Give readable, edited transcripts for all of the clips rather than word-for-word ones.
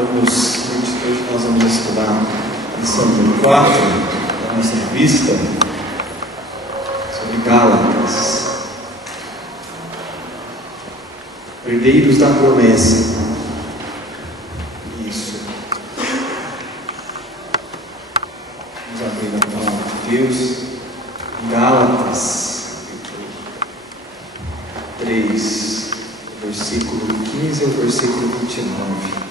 Hoje nós vamos estudar a lição número 4 da nossa revista sobre Gálatas, herdeiros da promessa. Isso. Vamos abrir a palavra de Deus em Gálatas, capítulo 3, versículo 15 ao versículo 29.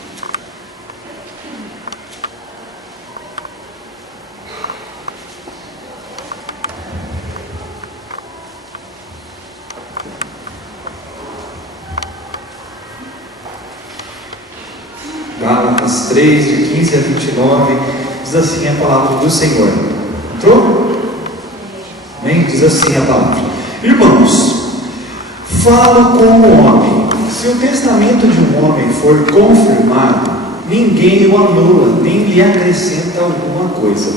Gálatas 3, de 15 a 29, diz assim a palavra do Senhor. Entrou? Amém? Diz assim a palavra: Irmãos, falo como homem. Se o testamento de um homem for confirmado, ninguém o anula, nem lhe acrescenta alguma coisa.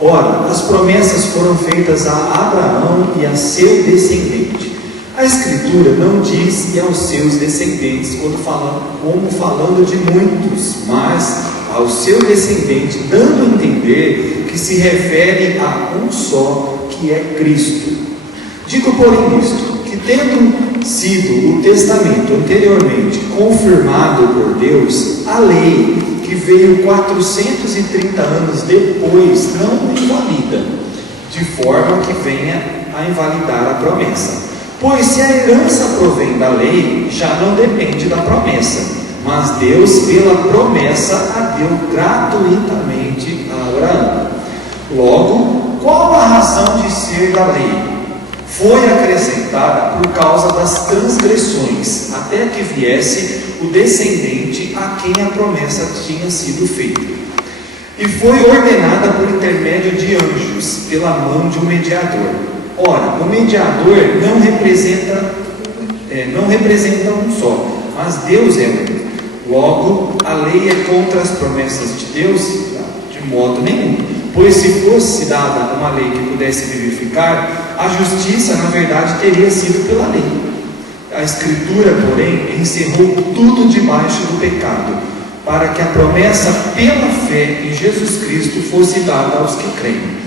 Ora, as promessas foram feitas a Abraão e a seu descendente. A Escritura não diz e aos seus descendentes, como falando de muitos, mas ao seu descendente, dando a entender que se refere a um só, que é Cristo. Digo, porém, isto, que tendo sido o testamento anteriormente confirmado por Deus, a lei, que veio 430 anos depois, não invalida, de forma que venha a invalidar a promessa. Pois se a herança provém da lei, já não depende da promessa, mas Deus, pela promessa, a deu gratuitamente a Abraão. Logo, qual a razão de ser da lei? Foi acrescentada por causa das transgressões, até que viesse o descendente a quem a promessa tinha sido feita. E foi ordenada por intermédio de anjos, pela mão de um mediador. Ora, o mediador não representa um só, mas Deus é um. Logo, a lei é contra as promessas de Deus? De modo nenhum. Pois se fosse dada uma lei que pudesse vivificar, a justiça, na verdade, teria sido pela lei. A Escritura, porém, encerrou tudo debaixo do pecado, para que a promessa pela fé em Jesus Cristo fosse dada aos que creem.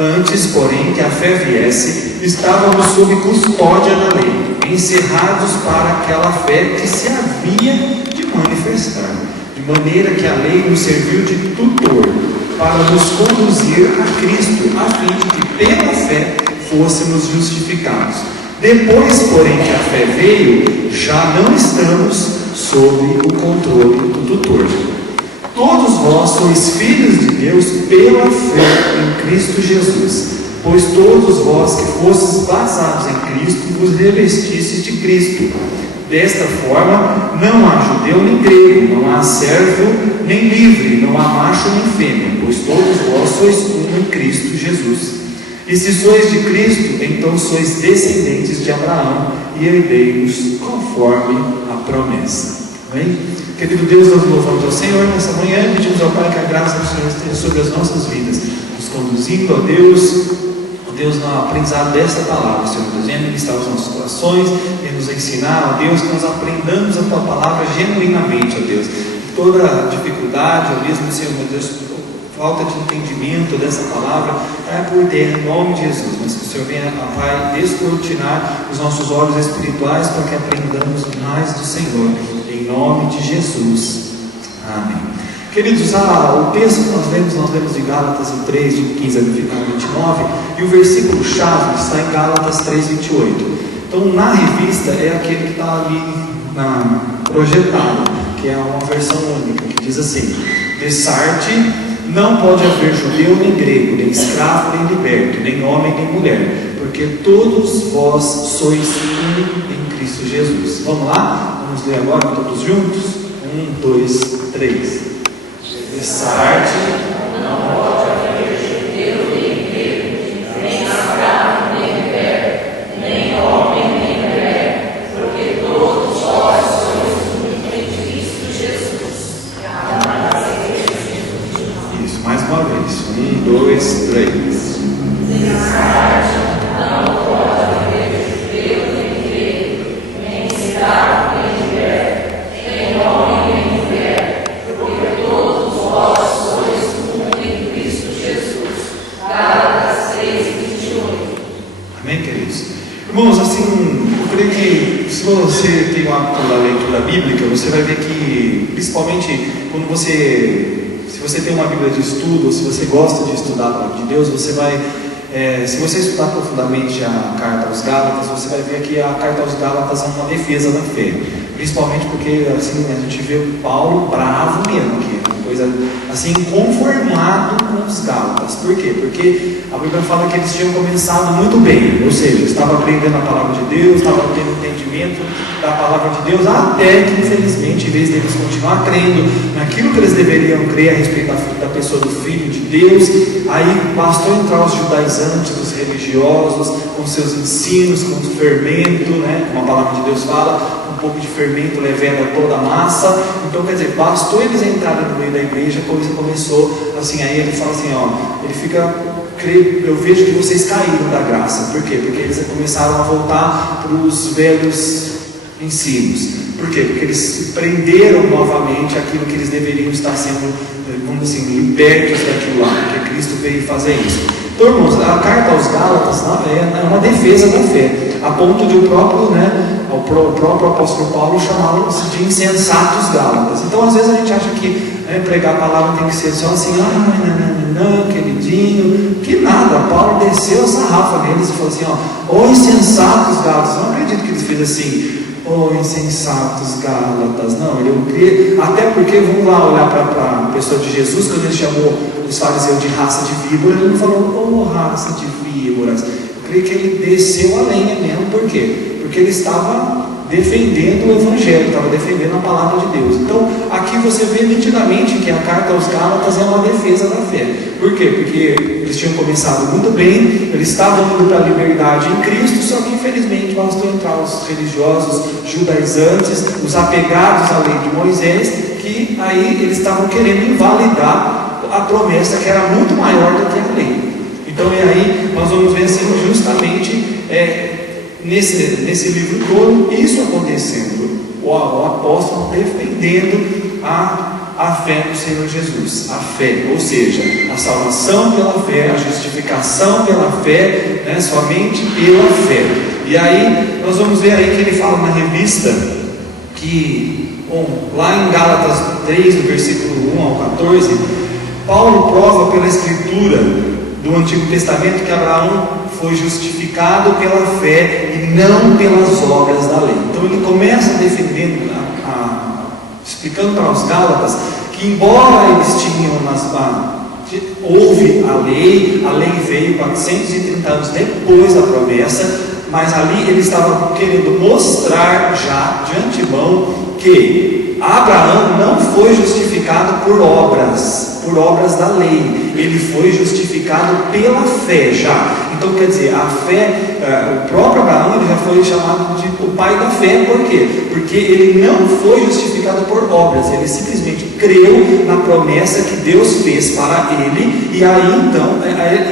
Antes, porém, que a fé viesse, estávamos sob custódia da lei, encerrados para aquela fé que se havia de manifestar, de maneira que a lei nos serviu de tutor, para nos conduzir a Cristo, a fim de que pela fé fôssemos justificados. Depois, porém, que a fé veio, já não estamos sob o controle do tutor. Todos vós sois filhos de Deus pela fé em Cristo Jesus, pois todos vós que fostes batizados em Cristo, vos revestistes de Cristo. Desta forma, não há judeu nem grego, não há servo nem livre, não há macho nem fêmea, pois todos vós sois um em Cristo Jesus. E se sois de Cristo, então sois descendentes de Abraão e herdeiros conforme a promessa. Amém? Querido Deus, nós louvamos ao Senhor nessa manhã e pedimos ao Pai que a graça do Senhor esteja sobre as nossas vidas, nos conduzindo a Deus, no aprendizado desta palavra. Senhor Deus, venha ministrar os nossos corações, venha nos ensinar, ó Deus, que nós aprendamos a Tua palavra genuinamente, ó Deus. Toda dificuldade, ó mesmo, Senhor, meu Deus, falta de entendimento dessa palavra, é por terra, em nome de Jesus, mas que o Senhor venha, Pai, descortinar os nossos olhos espirituais para que aprendamos mais do Senhor, em nome de Jesus. Amém. Queridos, o texto que nós lemos em Gálatas 3, de 15 a 29, e o versículo chave está em Gálatas 3, 28. Então, na revista, é aquele que está ali projetado, que é uma versão única, que diz assim: Dessarte, não pode haver judeu nem grego, nem escravo nem liberto, nem homem nem mulher, porque todos vós sois um em Cristo Jesus. Vamos lá? Vamos ler agora todos juntos? 1, 2, 3. Dessarte, não pode haver judeu nem grego, nem escravo nem liberto, nem homem nem mulher, porque todos vós sois um em Cristo Jesus. Isso, mais uma vez. 1, 2, 3. Dessarte, não pode haver judeu nem grego, nem escravo nem liberto, nem homem nem mulher, você tem o hábito da leitura bíblica, você vai ver que, principalmente quando se você tem uma Bíblia de estudo, ou se você gosta de estudar a palavra de Deus, você vai, se você estudar profundamente a carta aos Gálatas, você vai ver que a carta aos Gálatas é uma defesa da fé, principalmente porque assim, a gente vê o Paulo bravo mesmo, que é uma coisa assim, inconformado com os Gálatas. Por quê? Porque a Bíblia fala que eles tinham começado muito bem, ou seja, estavam aprendendo a palavra de Deus, estavam tendo entendimento da palavra de Deus, até que infelizmente, em vez deles continuar crendo naquilo que eles deveriam crer a respeito da pessoa do Filho de Deus, aí bastou entrar os judaizantes, os religiosos, com seus ensinos, com o fermento, né, como a palavra de Deus fala, um pouco de fermento leveda toda a massa. Então, quer dizer, bastou eles entrarem no meio da igreja, a coisa começou assim. Aí ele fala assim, ele fica, eu vejo que vocês caíram da graça. Por quê? Porque eles começaram a voltar para os velhos ensinos. Por quê? Porque eles prenderam novamente aquilo que eles deveriam estar sendo, vamos assim, libertos daquilo lá, porque Cristo veio fazer isso. Então, irmãos, a carta aos Gálatas é uma defesa da fé, a ponto de o próprio apóstolo Paulo chamá-los de insensatos Gálatas. Então, às vezes a gente acha que pregar a palavra tem que ser só assim, não, queridinho, que nada. Paulo desceu a sarrafa neles e falou assim, insensatos Gálatas. Eu não acredito que ele fez assim, insensatos Gálatas. Não, até porque, vamos lá olhar para a pessoa de Jesus, quando ele chamou os fariseus de raça de víboras, ele não falou, raça de víboras. Eu creio que ele desceu a lenha mesmo. Por quê? Porque ele estava defendendo o Evangelho, estava defendendo a palavra de Deus. Então, aqui você vê nitidamente que a carta aos Gálatas é uma defesa da fé. Por quê? Porque eles tinham começado muito bem, eles estavam indo para a liberdade em Cristo, só que infelizmente bastou entrar os religiosos, judaizantes, os apegados à lei de Moisés, que aí eles estavam querendo invalidar a promessa que era muito maior do que a lei. Então, e aí nós vamos ver assim, justamente nesse livro todo, isso acontecendo, o apóstolo defendendo a fé no Senhor Jesus, a fé, ou seja, a salvação pela fé, a justificação pela fé, somente pela fé. E aí nós vamos ver aí que ele fala na revista que, lá em Gálatas 3, no versículo 1 ao 14, Paulo prova pela escritura do Antigo Testamento que Abraão foi justificado pela fé e não pelas obras da lei. Então ele começa defendendo, explicando para os Gálatas que, embora eles tinham houve a lei veio 430 anos depois da promessa, mas ali ele estava querendo mostrar já de antemão que Abraão não foi justificado por obras da lei, ele foi justificado pela fé já. Então, quer dizer, a fé, o próprio Abraão, ele já foi chamado de o pai da fé. Por quê? Porque ele não foi justificado por obras, ele simplesmente creu na promessa que Deus fez para ele, e aí então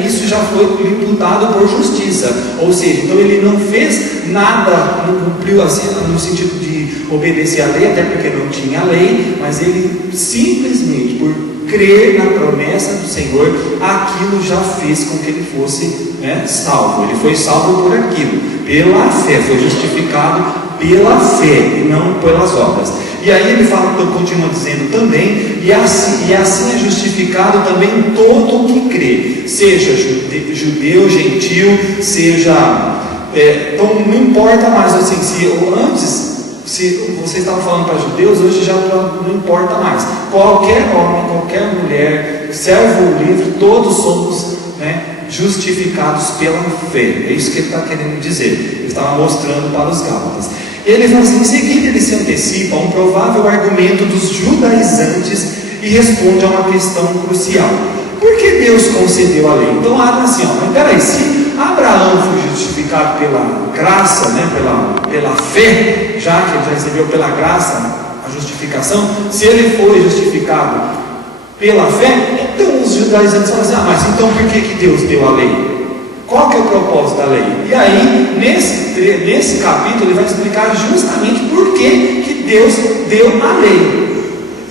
isso já foi imputado por justiça. Ou seja, então ele não fez nada, não cumpriu assim no sentido de obedecer à lei, até porque não tinha lei, mas ele simplesmente por crer na promessa do Senhor, aquilo já fez com que ele fosse salvo. Ele foi salvo por aquilo, pela fé, foi justificado pela fé e não pelas obras. E aí ele fala, continua dizendo também, e assim é justificado também todo o que crê, seja judeu, gentil, seja então não importa mais assim, se você estava falando para judeus, hoje já não importa mais. Qualquer homem, qualquer mulher, servo ou livre, todos somos justificados pela fé. É isso que ele está querendo dizer. Ele estava mostrando para os Gálatas. Ele fala assim, em seguida ele se antecipa a um provável argumento dos judaizantes e responde a uma questão crucial. Por que Deus concedeu a lei? Então abre assim, mas peraí, se Abraão foi justificado pela graça, pela fé, já que ele já recebeu pela graça a justificação, se ele foi justificado pela fé, então os judaizantes falam assim, mas então por que Deus deu a lei? Qual que é o propósito da lei? E aí, nesse capítulo, ele vai explicar justamente por que Deus deu a lei.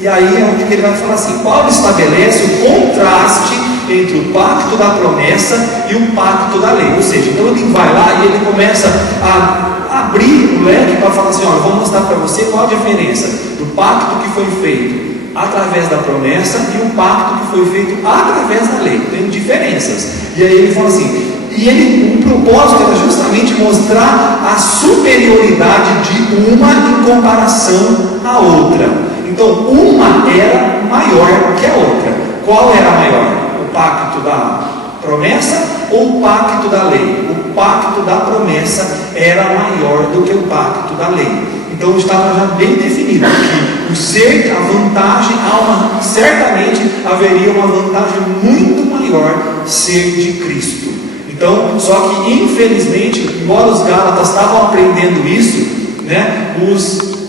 E aí é onde ele vai falar assim, Paulo estabelece o contraste entre o pacto da promessa e o pacto da lei. Ou seja, então ele vai lá e ele começa a abrir o leque para falar assim: olha, eu vou mostrar para você qual a diferença do pacto que foi feito através da promessa e o pacto que foi feito através da lei. Tem diferenças. E aí ele fala assim, o propósito era justamente mostrar a superioridade de uma em comparação à outra. Então uma era maior que a outra. Qual era a maior? O pacto da promessa ou o pacto da lei? O pacto da promessa era maior do que o pacto da lei. Então estava já bem definido que o ser, a vantagem, certamente haveria uma vantagem muito maior ser de Cristo. Então, só que infelizmente, embora os Gálatas estavam aprendendo isso, né,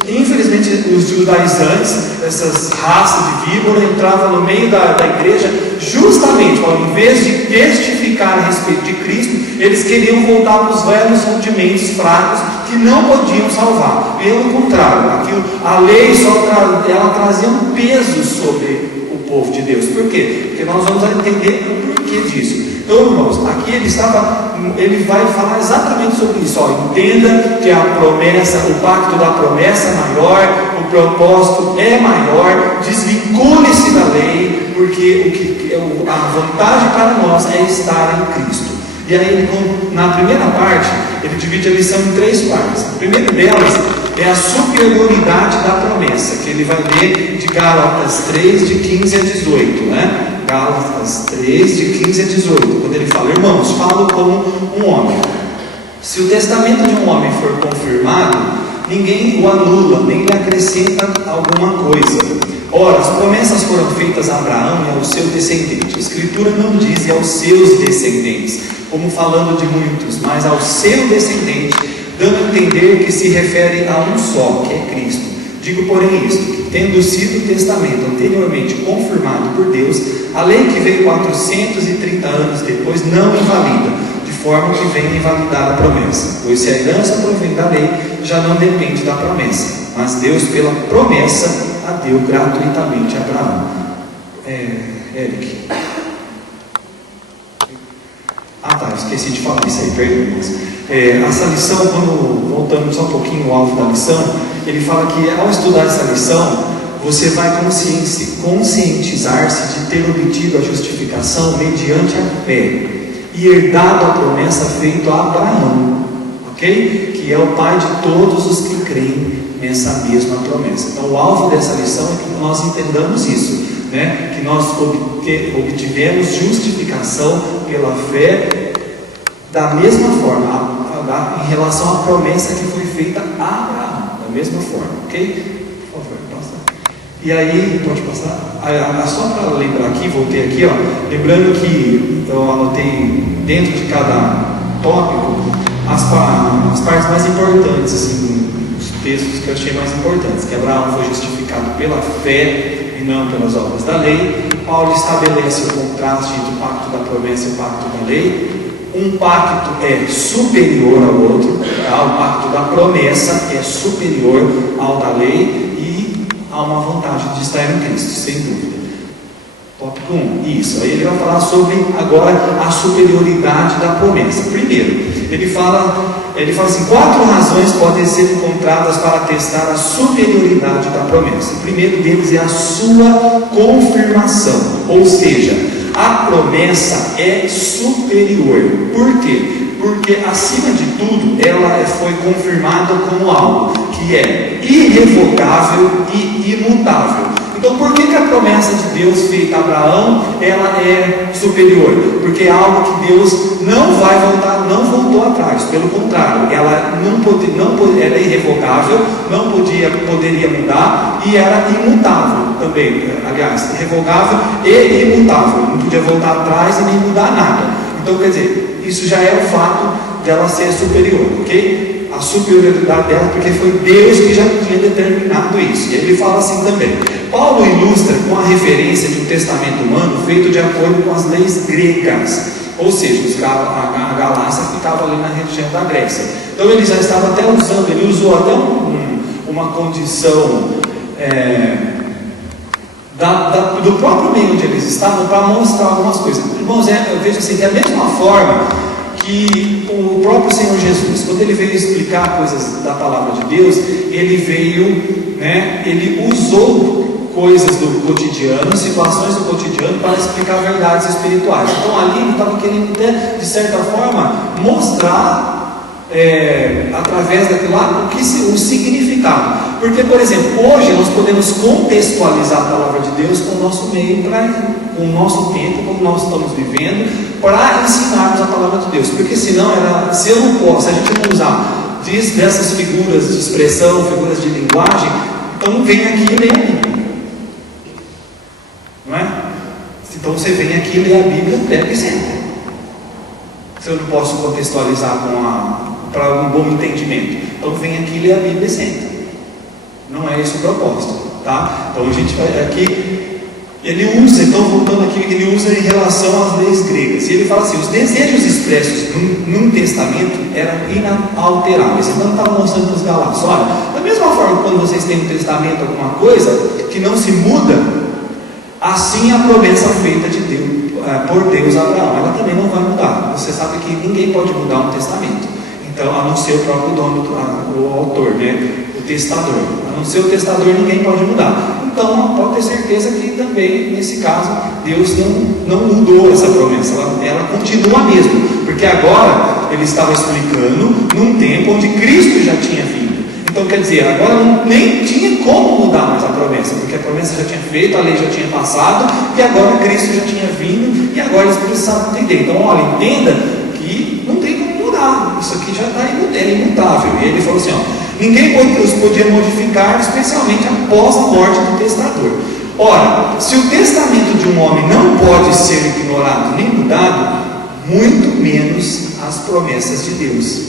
infelizmente os judaizantes, essas raças de víbora, entravam no meio da igreja justamente, em vez de testificar a respeito de Cristo, eles queriam voltar para os velhos rudimentos fracos que não podiam salvar. Pelo contrário, a lei ela trazia um peso sobre o povo de Deus. Por quê? Porque nós vamos entender o porquê disso. Então, irmãos, aqui ele vai falar exatamente sobre isso. Entenda que a promessa, o pacto da promessa é maior, o propósito é maior, desvincule-se da lei, porque a vantagem para nós é estar em Cristo. E aí, na primeira parte, ele divide a lição em 3 partes. A primeira delas é a superioridade da promessa, que ele vai ler de Gálatas 3, de 15 a 18, né? Gálatas 3, de 15 a 18, quando ele fala: irmãos, falo como um homem. Se o testamento de um homem for confirmado, ninguém o anula, nem lhe acrescenta alguma coisa. Ora, as promessas foram feitas a Abraão e ao seu descendente. A Escritura não diz aos seus descendentes, como falando de muitos, mas ao seu descendente, dando a entender que se refere a um só, que é Cristo. Digo, porém, isto, que tendo sido o testamento anteriormente confirmado por Deus, a lei que veio 430 anos depois não invalida, de forma que venha invalidar a promessa. Pois se a herança provém da lei, já não depende da promessa, mas Deus, pela promessa, a deu gratuitamente a Abraão. Eric. Esqueci de falar isso aí, perdão. Essa lição, voltando só um pouquinho ao alvo da lição, ele fala que ao estudar essa lição, você vai conscientizar-se de ter obtido a justificação mediante a fé e herdado a promessa feita a Abraão, ok? Que é o pai de todos os que creem nessa mesma promessa. Então o alvo dessa lição é que nós entendamos isso, né? Que nós obtivemos justificação pela fé da mesma forma, em relação à promessa que foi feita a Abraão, da mesma forma, ok? Por favor, passa. E aí, pode passar? Só para lembrar aqui, voltei aqui, lembrando que eu anotei dentro de cada tópico as partes mais importantes, assim, os textos que eu achei mais importantes, que Abraão foi justificado pela fé e não pelas obras da lei. Paulo estabelece o contraste entre o pacto da promessa e o pacto da lei. Um pacto é superior ao outro, o pacto da promessa é superior ao da lei e há uma vantagem de estar em Cristo, sem dúvida. Tópico 1, isso. Aí ele vai falar sobre agora a superioridade da promessa. Primeiro, ele fala assim: 4 razões podem ser encontradas para testar a superioridade da promessa. O primeiro deles é a sua confirmação, ou seja, a promessa é superior. Por quê? Porque acima de tudo ela foi confirmada como algo que é irrevogável e imutável. Então por que a promessa de Deus feita a Abraão ela é superior? Porque é algo que Deus não vai voltar, não voltou atrás. Pelo contrário, ela era irrevogável, não poderia mudar e era imutável também. Aliás, irrevogável e imutável, não podia voltar atrás e nem mudar nada. Então quer dizer, isso já é o fato dela ser superior, ok? A superioridade dela, porque foi Deus que já tinha determinado isso. E ele fala assim também. Paulo ilustra com a referência de um testamento humano feito de acordo com as leis gregas, ou seja, a Galácia ficava ali na região da Grécia. Então ele já estava até usando, ele usou até uma condição do próprio meio onde eles estavam para mostrar algumas coisas. Irmãos, eu vejo assim, que a mesma forma que o próprio Senhor Jesus, quando ele veio explicar coisas da palavra de Deus, ele veio, ele usou coisas do cotidiano, situações do cotidiano, para explicar verdades espirituais. Então ali ele estava querendo até, de certa forma, mostrar através daquilo lá o significado. Porque, por exemplo, hoje nós podemos contextualizar a palavra de Deus com o nosso meio, com o nosso tempo, como nós estamos vivendo, para ensinarmos a palavra de Deus. Porque senão, se eu não posso, se a gente não usar dessas figuras de expressão, figuras de linguagem, então vem aqui e lê a Bíblia, não é? Então você vem aqui, lê a Bíblia, pega e senta. Se eu não posso contextualizar para um bom entendimento, então vem aqui, lê a Bíblia e senta. Não é esse o propósito, tá? Então a gente vai aqui, ele usa, então voltando aqui, ele usa em relação às leis gregas, e ele fala assim: os desejos expressos num testamento eram inalteráveis. Então ele estava mostrando para os galácios: olha, da mesma forma que quando vocês têm um testamento, alguma coisa que não se muda, assim a promessa feita de Deus, por Deus a Abraão, ela também não vai mudar. Você sabe que ninguém pode mudar um testamento, então, a não ser o próprio dono, o autor, o testador. A não ser o testador, ninguém pode mudar. Então, pode ter certeza que também, nesse caso, Deus não mudou essa promessa, ela continua mesmo, porque agora ele estava explicando num tempo onde Cristo já tinha vindo. Então, quer dizer, agora nem tinha como mudar mais a promessa, porque a promessa já tinha feito, a lei já tinha passado, e agora Cristo já tinha vindo, e agora eles precisavam entender. Então, olha, entenda que não tem como mudar, isso aqui já está imutável. E ele falou assim: ninguém podia modificar, especialmente após a morte do testador. Ora, se o testamento de um homem não pode ser ignorado nem mudado, muito menos as promessas de Deus,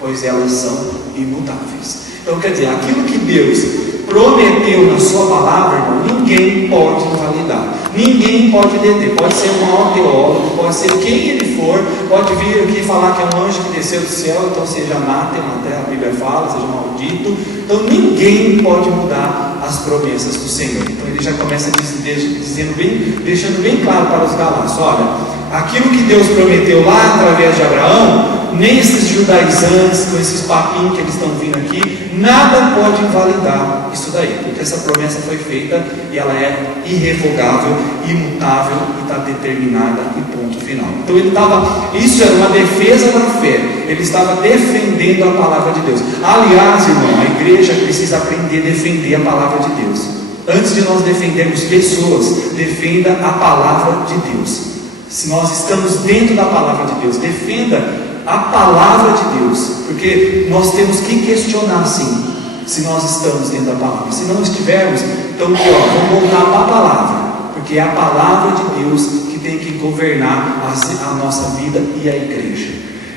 pois elas são imutáveis. Então, quer dizer, aquilo que Deus prometeu na sua palavra, irmão, ninguém pode invalidar, ninguém pode deter. Pode ser um maior teólogo, pode ser quem ele for, pode vir aqui falar que é um anjo que desceu do céu, então seja anátema, até a Bíblia fala, seja maldito. Então ninguém pode mudar as promessas do Senhor. Então ele já começa deixando bem claro para os galácios: olha, aquilo que Deus prometeu lá através de Abraão, nem esses judaizantes, com esses papinhos que eles estão vindo aqui, nada pode invalidar isso daí, porque essa promessa foi feita e ela é irrevogável, imutável e está determinada e ponto final. Então isso era uma defesa da fé, ele estava defendendo a palavra de Deus. Aliás, irmão, a igreja precisa aprender a defender a palavra de Deus. Antes de nós defendermos pessoas, defenda a palavra de Deus. Se nós estamos dentro da palavra de Deus, defenda a palavra de Deus, porque nós temos que questionar sim, se nós estamos dentro da palavra. Se não estivermos, então vamos voltar para a palavra, porque é a palavra de Deus que tem que governar a nossa vida e a igreja.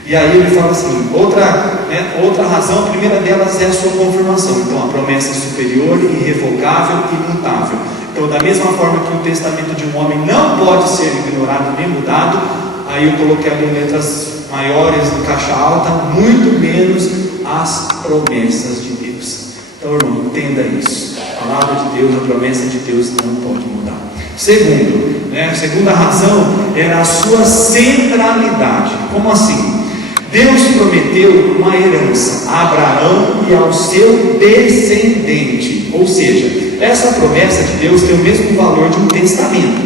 E aí ele fala assim, outra razão, a primeira delas é a sua confirmação. Então a promessa é superior, irrevogável e imutável. Então, da mesma forma que o testamento de um homem não pode ser ignorado nem mudado, aí eu coloquei ali letras maiores do caixa alta, muito menos as promessas de Deus. Então, irmão, entenda isso. A palavra de Deus, a promessa de Deus não pode mudar. A segunda razão era a sua centralidade. Como assim? Deus prometeu uma herança a Abraão e ao seu descendente. Ou seja, essa promessa de Deus tem o mesmo valor de um testamento.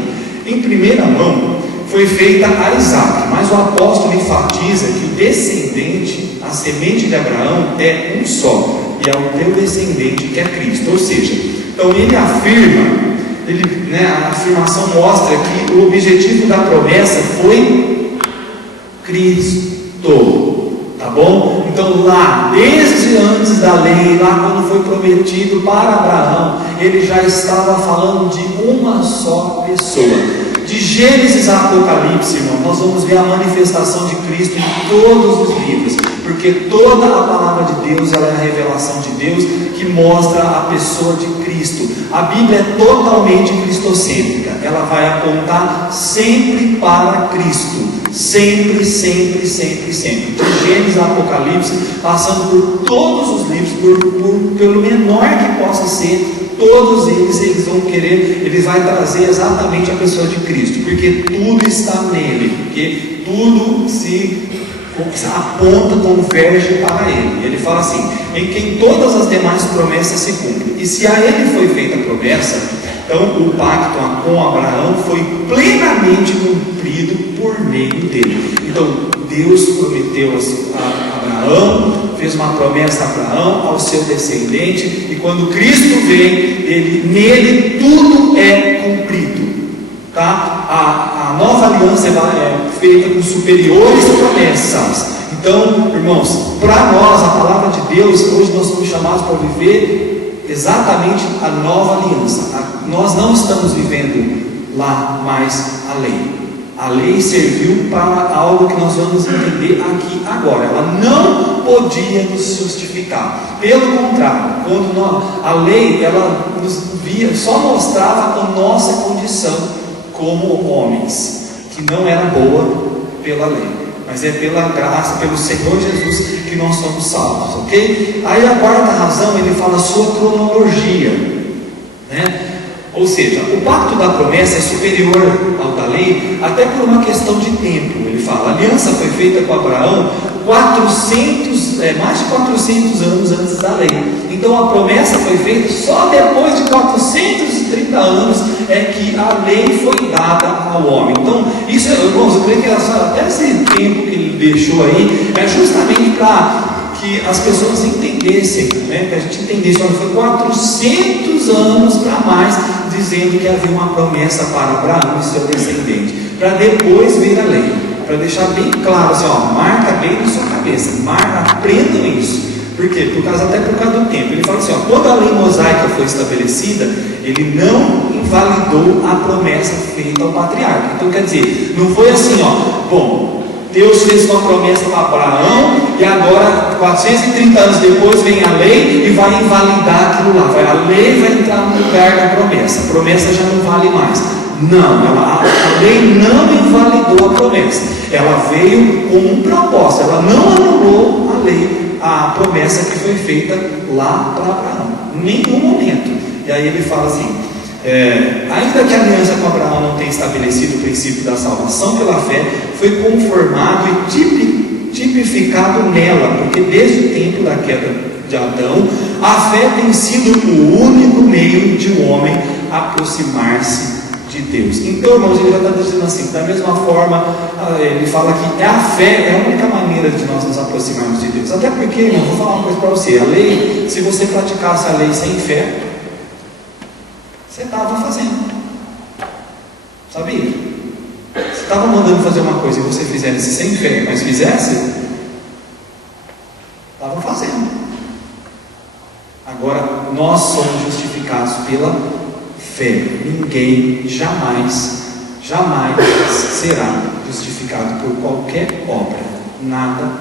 Em primeira mão, foi feita a Isaac, mas o apóstolo enfatiza que o descendente, a semente de Abraão, é um só, e é o teu descendente que é Cristo. Ou seja, então ele afirma, a afirmação mostra que o objetivo da promessa foi Cristo, tá bom? Então lá, desde antes da lei, lá quando foi prometido para Abraão, ele já estava falando de uma só pessoa. De Gênesis a Apocalipse, irmão, nós vamos ver a manifestação de Cristo em todos os livros, porque toda a palavra de Deus, ela é a revelação de Deus que mostra a pessoa de Cristo. A Bíblia é totalmente cristocêntrica, ela vai apontar sempre para Cristo, sempre, sempre, sempre, sempre. De Gênesis a Apocalipse, passando por todos os livros, pelo menor que possa ser, todos eles vão querer, ele vai trazer exatamente a pessoa de Cristo, porque tudo está nele, porque tudo se aponta, converge para Ele. Ele fala assim: em quem todas as demais promessas se cumprem. E se a Ele foi feita a promessa, então o pacto com Abraão foi plenamente cumprido por meio dele. Então Deus prometeu a Abraão, fez uma promessa a Abraão, ao seu descendente, e quando Cristo vem, nele tudo é cumprido. Tá? A nova aliança é feita com superiores promessas. Então, irmãos, para nós, a palavra de Deus, hoje nós somos chamados para viver exatamente a nova aliança. Nós não estamos vivendo lá mais a lei. A lei serviu para algo que nós vamos entender aqui agora. Ela não podia nos justificar. Pelo contrário, quando a lei ela nos via, só mostrava a nossa condição como homens, que não era boa pela lei, mas é pela graça, pelo Senhor Jesus que nós somos salvos, ok? Aí a quarta razão, ele fala a sua cronologia, né? Ou seja, o pacto da promessa é superior ao da lei, até por uma questão de tempo. Ele fala, a aliança foi feita com Abraão mais de 400 anos antes da lei. Então a promessa foi feita só depois de 430 anos é que a lei foi dada ao homem. Então, isso, irmãos, eu creio que até esse tempo que ele deixou aí é justamente para que as pessoas entendessem, né? Que a gente entendesse, olha, foi 400 anos para mais, dizendo que havia uma promessa para Abraão e seu descendente, para depois vir a lei, para deixar bem claro, assim, ó, marca bem na sua cabeça, aprendam isso. Por quê? Até por causa do tempo. Ele fala assim, ó, quando a lei mosaica foi estabelecida, ele não invalidou a promessa feita ao patriarca. Então quer dizer, não foi assim, ó, bom, Deus fez uma promessa para Abraão e agora 430 anos depois vem a lei e vai invalidar aquilo lá. A lei vai entrar no lugar da promessa. A promessa já não vale mais. Não, a lei não invalidou a promessa. Ela veio com um propósito. Ela não anulou a lei, a promessa que foi feita lá para Abraão. Em nenhum momento. E aí ele fala assim, ainda que a aliança com Abraão não tenha estabelecido o princípio da salvação pela fé, foi conformado e tipificado nela, porque desde o tempo da queda de Adão, a fé tem sido o único meio de um homem aproximar-se de Deus. Então, irmãos, ele já está dizendo assim, da mesma forma, ele fala que a fé é a única maneira de nós nos aproximarmos de Deus. Até porque, irmão, vou falar uma coisa para você, a lei, se você praticasse a lei sem fé, você estava fazendo, sabia? Você estava mandando fazer uma coisa e você fizesse sem fé, mas fizesse, estava fazendo. Agora, nós somos justificados pela fé. Ninguém jamais será justificado por qualquer obra. Nada.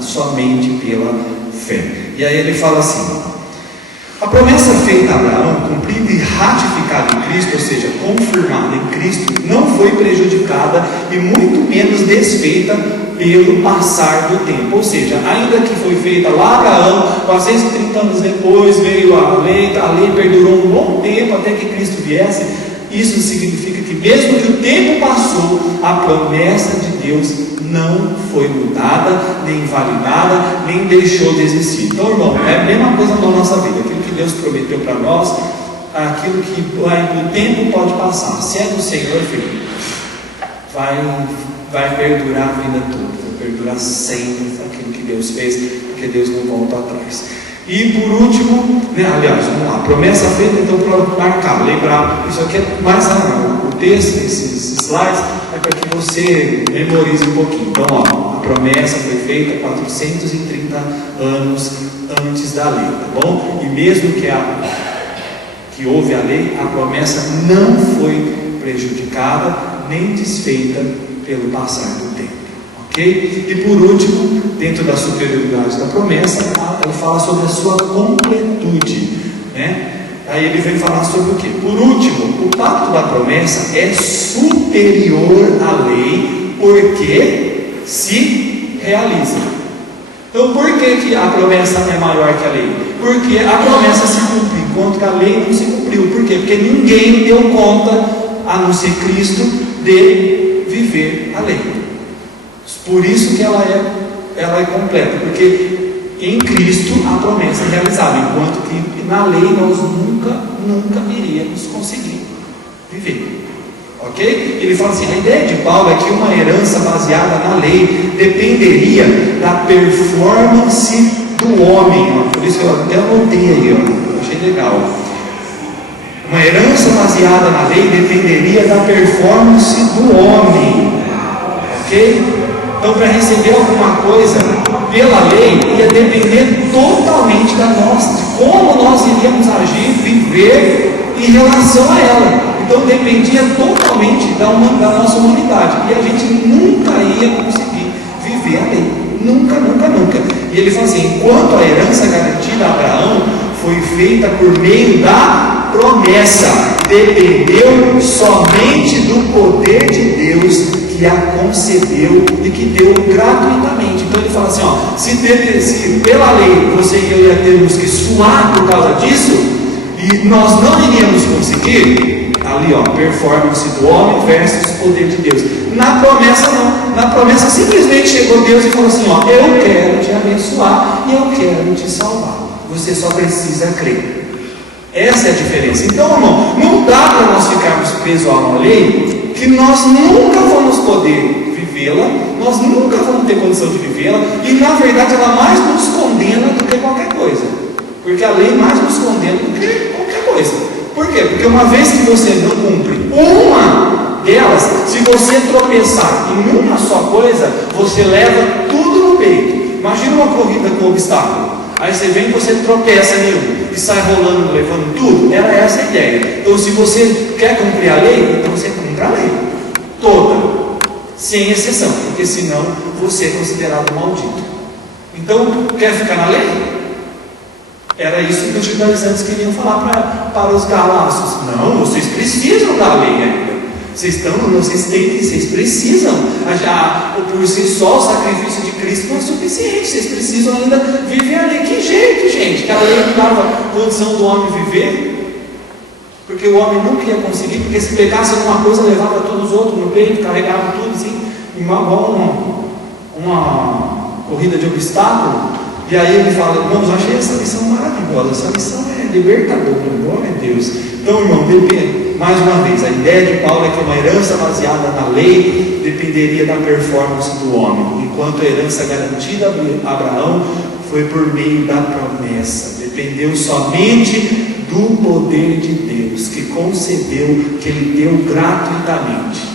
Somente pela fé. E aí ele fala assim, a promessa feita a Abraão, cumprida e ratificada em Cristo, ou seja, confirmada em Cristo, não foi prejudicada e muito menos desfeita pelo passar do tempo. Ou seja, ainda que foi feita lá Abraão, 430 anos depois veio a lei perdurou um bom tempo até que Cristo viesse. Isso significa que mesmo que o tempo passou, a promessa de Deus não foi mudada, nem invalidada, nem deixou de existir. Então, irmão, é a mesma coisa na nossa vida. Aquilo que Deus prometeu para nós, aquilo que o tempo pode passar. Se é do Senhor, filho, vai perdurar a vida toda, vai perdurar sempre aquilo que Deus fez, porque Deus não volta atrás. E por último, aliás, vamos lá, promessa feita, então, para marcar, lembrar, isso aqui é mais o texto, esses slides, é para que você memorize um pouquinho. Então, ó, a promessa foi feita 430 anos antes da lei, tá bom? E mesmo que houve a lei, a promessa não foi prejudicada, nem desfeita pelo passar do tempo. Okay? E por último, dentro da superioridade da promessa, ele fala sobre a sua completude, né? Aí ele vem falar sobre o que? Por último, o pacto da promessa é superior à lei, porque se realiza. Então, por que a promessa é maior que a lei? Porque a promessa se cumpre, enquanto que a lei não se cumpriu. Por quê? Porque ninguém deu conta, a não ser Cristo, de viver a lei. Por isso que ela é ela é completa, porque em Cristo a promessa é realizada, enquanto que na lei nós nunca iríamos conseguir viver. Ok? Ele fala assim, a ideia de Paulo é que uma herança baseada na lei dependeria da performance do homem, ó. Por isso eu até anotei aí, ó. Achei legal. Uma herança baseada na lei dependeria da performance do homem. Ok? Então, para receber alguma coisa pela lei, ia depender totalmente da nossa, de como nós iríamos agir, viver em relação a ela. Então, dependia totalmente da nossa humanidade. E a gente nunca ia conseguir viver a lei. Nunca. E ele fala assim, enquanto a herança garantida a Abraão foi feita por meio da promessa, dependeu somente do poder de Deus que a concedeu e que deu gratuitamente. Então ele fala assim, ó, se pela lei você e eu ia termos que suar por causa disso, e nós não iríamos conseguir, ali ó, performance do homem versus poder de Deus. Na promessa não, na promessa simplesmente chegou Deus e falou assim, ó, eu quero te abençoar e eu quero te salvar, você só precisa crer. Essa é a diferença. Então, irmão, não dá para nós ficarmos presos a uma lei que nós nunca vamos poder vivê-la, nós nunca vamos ter condição de vivê-la, e na verdade ela mais nos condena do que qualquer coisa, porque a lei mais nos condena do que qualquer coisa. Por quê? Porque uma vez que você não cumpre uma delas, se você tropeçar em uma só coisa, você leva tudo no peito. Imagina uma corrida com obstáculo. Aí você vem e você tropeça em um e sai rolando, levando tudo. Era essa a ideia. Então, se você quer cumprir a lei, então você cumpre a lei toda, sem exceção, porque senão você é considerado maldito. Então, quer ficar na lei? Era isso que os judaizantes queriam falar para os galácios. Não, vocês precisam da lei ainda. Vocês precisam. Por si só, o sacrifício de Cristo não é suficiente. Vocês precisam ainda viver a lei. Que jeito, gente? Que a lei não dava condição do homem viver? Porque o homem nunca ia conseguir, porque se pegasse alguma coisa, levava todos os outros no peito, carregava tudo assim, igual uma corrida de obstáculo. E aí ele fala, irmãos, eu achei essa lição maravilhosa, essa lição é libertadora, glória a Deus. Então, irmão, mais uma vez, a ideia de Paulo é que uma herança baseada na lei dependeria da performance do homem, enquanto a herança garantida a Abraão foi por meio da promessa, dependeu somente do poder de Deus, que concedeu, que ele deu gratuitamente.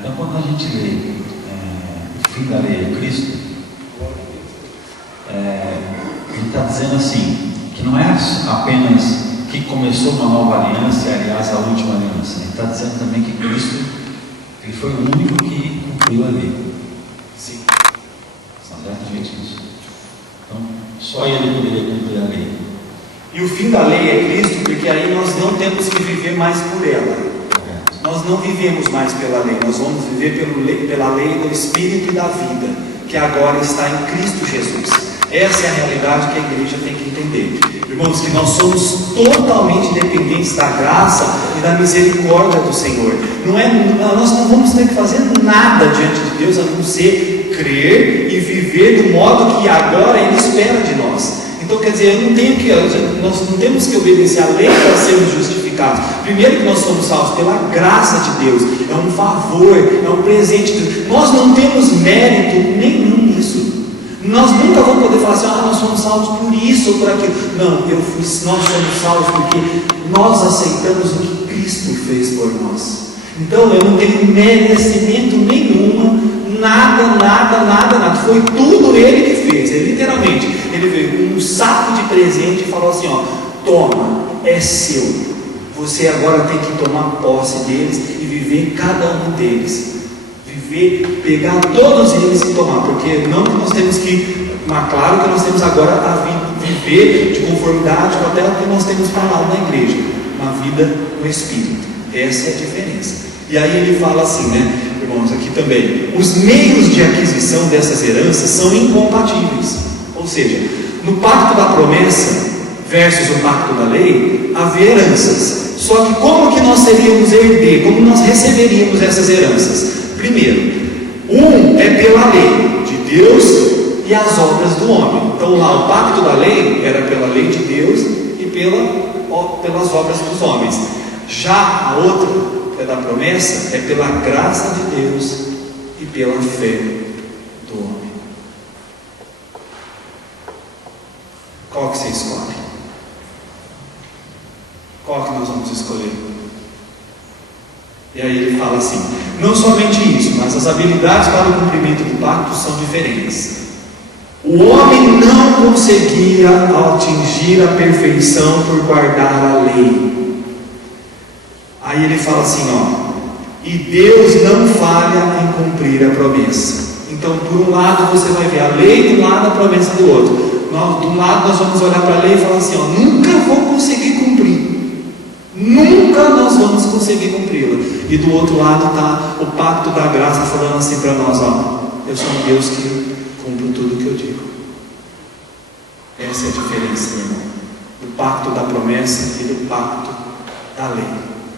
Então, quando a gente lê o fim da lei é Cristo, ele está dizendo assim, que não é apenas que começou uma nova aliança, e aliás a última aliança. Ele está dizendo também que Cristo, ele foi o único que cumpriu a lei. Sim. Certamente isso. Então, só ele poderia cumprir a lei. E o fim da lei é Cristo, porque aí nós não temos que viver mais por ela. Nós não vivemos mais pela lei, nós vamos viver pela lei do Espírito e da vida, que agora está em Cristo Jesus. Essa é a realidade que a igreja tem que entender. Irmãos, que nós somos totalmente dependentes da graça e da misericórdia do Senhor. Nós não vamos ter que fazer nada diante de Deus, a não ser crer e viver do modo que agora Ele espera de nós. Então, quer dizer, nós não temos que obedecer à lei para sermos justificados. Primeiro que nós somos salvos pela graça de Deus, é um favor, é um presente de Deus. Nós não temos mérito nenhum nisso. Nós nunca vamos poder falar assim, nós somos salvos por isso ou por aquilo. Não, nós somos salvos porque nós aceitamos o que Cristo fez por nós. Então eu não tenho merecimento nenhuma, nada. Foi tudo Ele que fez. Literalmente, Ele veio com um saco de presente e falou assim, toma, é seu. Você agora tem que tomar posse deles e viver cada um deles. Pegar todos eles e tomar, porque não que nós temos que, mas claro que nós temos agora a viver de conformidade com até o que nós temos falado na igreja, uma vida no Espírito. Essa é a diferença. E aí ele fala assim, irmãos, aqui também, os meios de aquisição dessas heranças são incompatíveis. Ou seja, no pacto da promessa, versus o pacto da lei, havia heranças. Só que como que nós seríamos herder? Como nós receberíamos essas heranças? Primeiro, é pela lei de Deus e as obras do homem. Então lá o pacto da lei era pela lei de Deus e pelas obras dos homens. Já a outra, que é da promessa, é pela graça de Deus e pela fé do homem. Qual que você escolhe? Qual que nós vamos escolher? E aí ele fala assim: não somente isso, mas as habilidades para o cumprimento do pacto são diferentes. O homem não conseguia atingir a perfeição por guardar a lei. Aí ele fala assim, e Deus não falha em cumprir a promessa. Então, por um lado você vai ver a lei, do lado a promessa do outro. De um lado nós vamos olhar para a lei e falar assim, nunca vou conseguir cumprir. Nunca nós vamos conseguir cumpri-la. E do outro lado está o pacto da graça falando assim para nós, eu sou um Deus que cumpre tudo o que eu digo. Essa é a diferença, meu irmão, do pacto da promessa e do pacto da lei.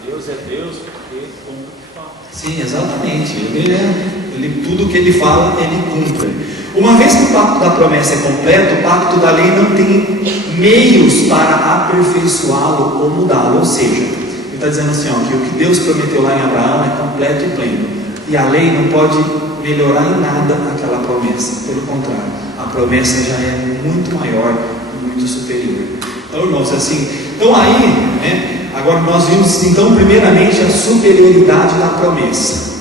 Deus é Deus porque cumpre o que fala. Sim, exatamente. Ele, tudo que ele fala, ele cumpre. Uma vez que o pacto da promessa é completo, o pacto da lei não tem meios para aperfeiçoá-lo ou mudá-lo. Ou seja, ele está dizendo assim, que o que Deus prometeu lá em Abraão é completo e pleno. E a lei não pode melhorar em nada aquela promessa. Pelo contrário, a promessa já é muito maior e muito superior. Então, irmãos, agora nós vimos, então, primeiramente, a superioridade da promessa.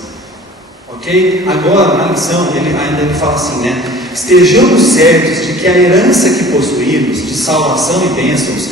Ok? Agora, na lição, ele fala assim, estejamos certos de que a herança que possuímos, de salvação e bênçãos,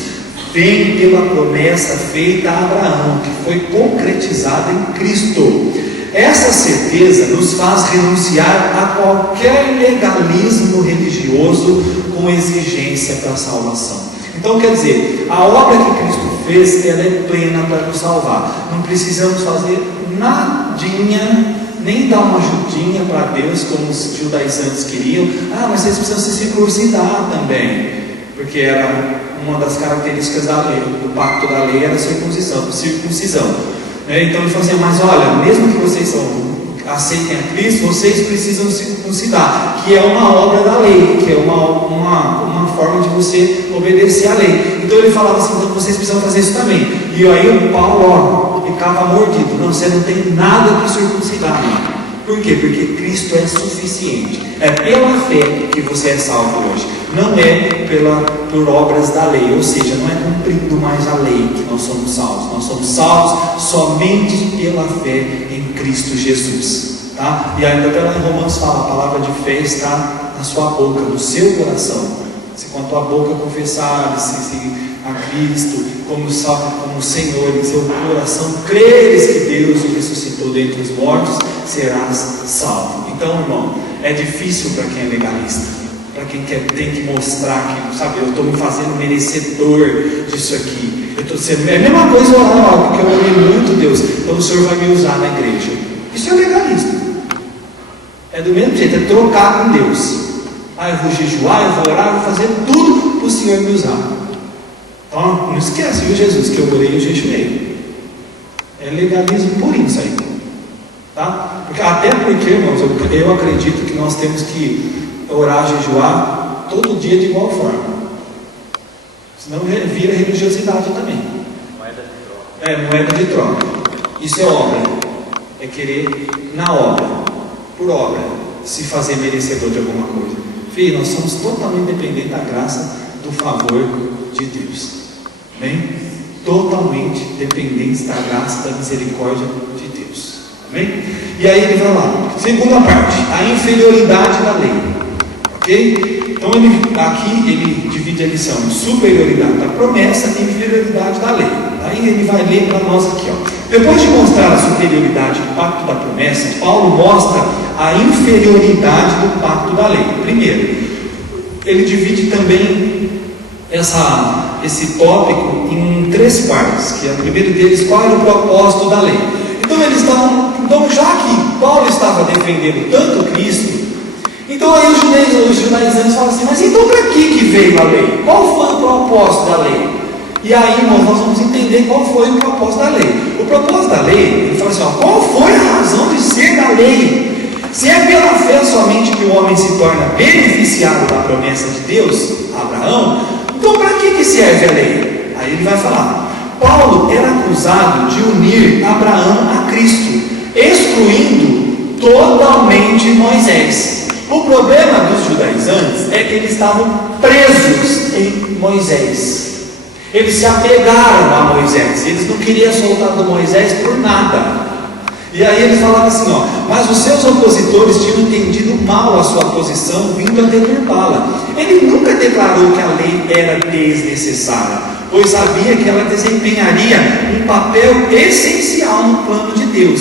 vem pela promessa feita a Abraão, que foi concretizada em Cristo. Essa certeza nos faz renunciar a qualquer legalismo religioso com exigência para a salvação. Então, quer dizer, a obra que Cristo fez, ela é plena para nos salvar. Não precisamos fazer nadinha, nem dar uma ajudinha para Deus, como os judaizantes queriam. Mas vocês precisam se circuncidar também, porque era uma das características da lei, do pacto da lei era a circuncisão. Então ele falou assim, mas olha, mesmo que vocês aceitem a Cristo, vocês precisam se circuncidar, que é uma obra da lei, que é uma forma de você obedecer à lei. Então ele falava assim, então vocês precisam fazer isso também. E aí o Paulo ficava mordido, você não tem nada que circuncidar. Por quê? Porque Cristo é suficiente. É pela fé que você é salvo hoje, não é por obras da lei, ou seja, não é cumprindo mais a lei que nós somos salvos. Nós somos salvos somente pela fé em Cristo Jesus. Tá? E ainda até lá em Romanos fala, a palavra de fé está na sua boca, no seu coração. Se com a tua boca confessares a Cristo como Senhor, em seu coração creres que Deus o ressuscitou dentre os mortos, serás salvo. Então, irmão, é difícil para quem é legalista, para quem tem que mostrar que, eu estou me fazendo merecedor disso aqui. É a mesma coisa orar, porque eu orei muito, Deus, então o Senhor vai me usar na igreja. Isso é legalista. É do mesmo jeito, é trocar com Deus. Eu vou jejuar, eu vou orar, eu vou fazer tudo para o Senhor me usar. Então, não esquece, viu, Jesus, que eu orei e jejuei. É legalismo purinho isso aí. Tá? Até porque, irmãos, eu acredito que nós temos que orar, jejuar todo dia de igual forma. Senão vira religiosidade também. Moeda de troca. Moeda de troca. Isso é obra. É querer, na obra, por obra, se fazer merecedor de alguma coisa. Filho, nós somos totalmente dependentes da graça, do favor de Deus. Amém? Totalmente dependentes da graça, da misericórdia de Deus. Amém? E aí ele vai lá, segunda parte, a inferioridade da lei. Ok? Então aqui ele divide a lição em superioridade da promessa e inferioridade da lei. Aí ele vai ler para nós aqui. Depois de mostrar a superioridade do pacto da promessa, Paulo mostra a inferioridade do pacto da lei. Primeiro, ele divide também esse tópico em 3 partes, que é o primeiro deles, qual era o propósito da lei. Então já que Paulo estava defendendo tanto Cristo, então aí os judaizantes falam assim, mas então para que veio a lei? Qual foi o propósito da lei? E aí, irmãos, nós vamos entender qual foi o propósito da lei. O propósito da lei, ele fala assim, ó, qual foi a razão de ser da lei? Se é pela fé somente que o homem se torna beneficiado da promessa de Deus, Abraão, então para que serve a lei? Aí ele vai falar, Paulo era acusado de unir Abraão a Cristo, excluindo totalmente Moisés. O problema dos judaizantes é que eles estavam presos em Moisés. Eles se apegaram a Moisés, eles não queriam soltar do Moisés por nada. E aí ele falava assim, ó, mas os seus opositores tinham entendido mal a sua posição, vindo a deturpá-la. Ele nunca declarou que a lei era desnecessária, pois sabia que ela desempenharia um papel essencial no plano de Deus.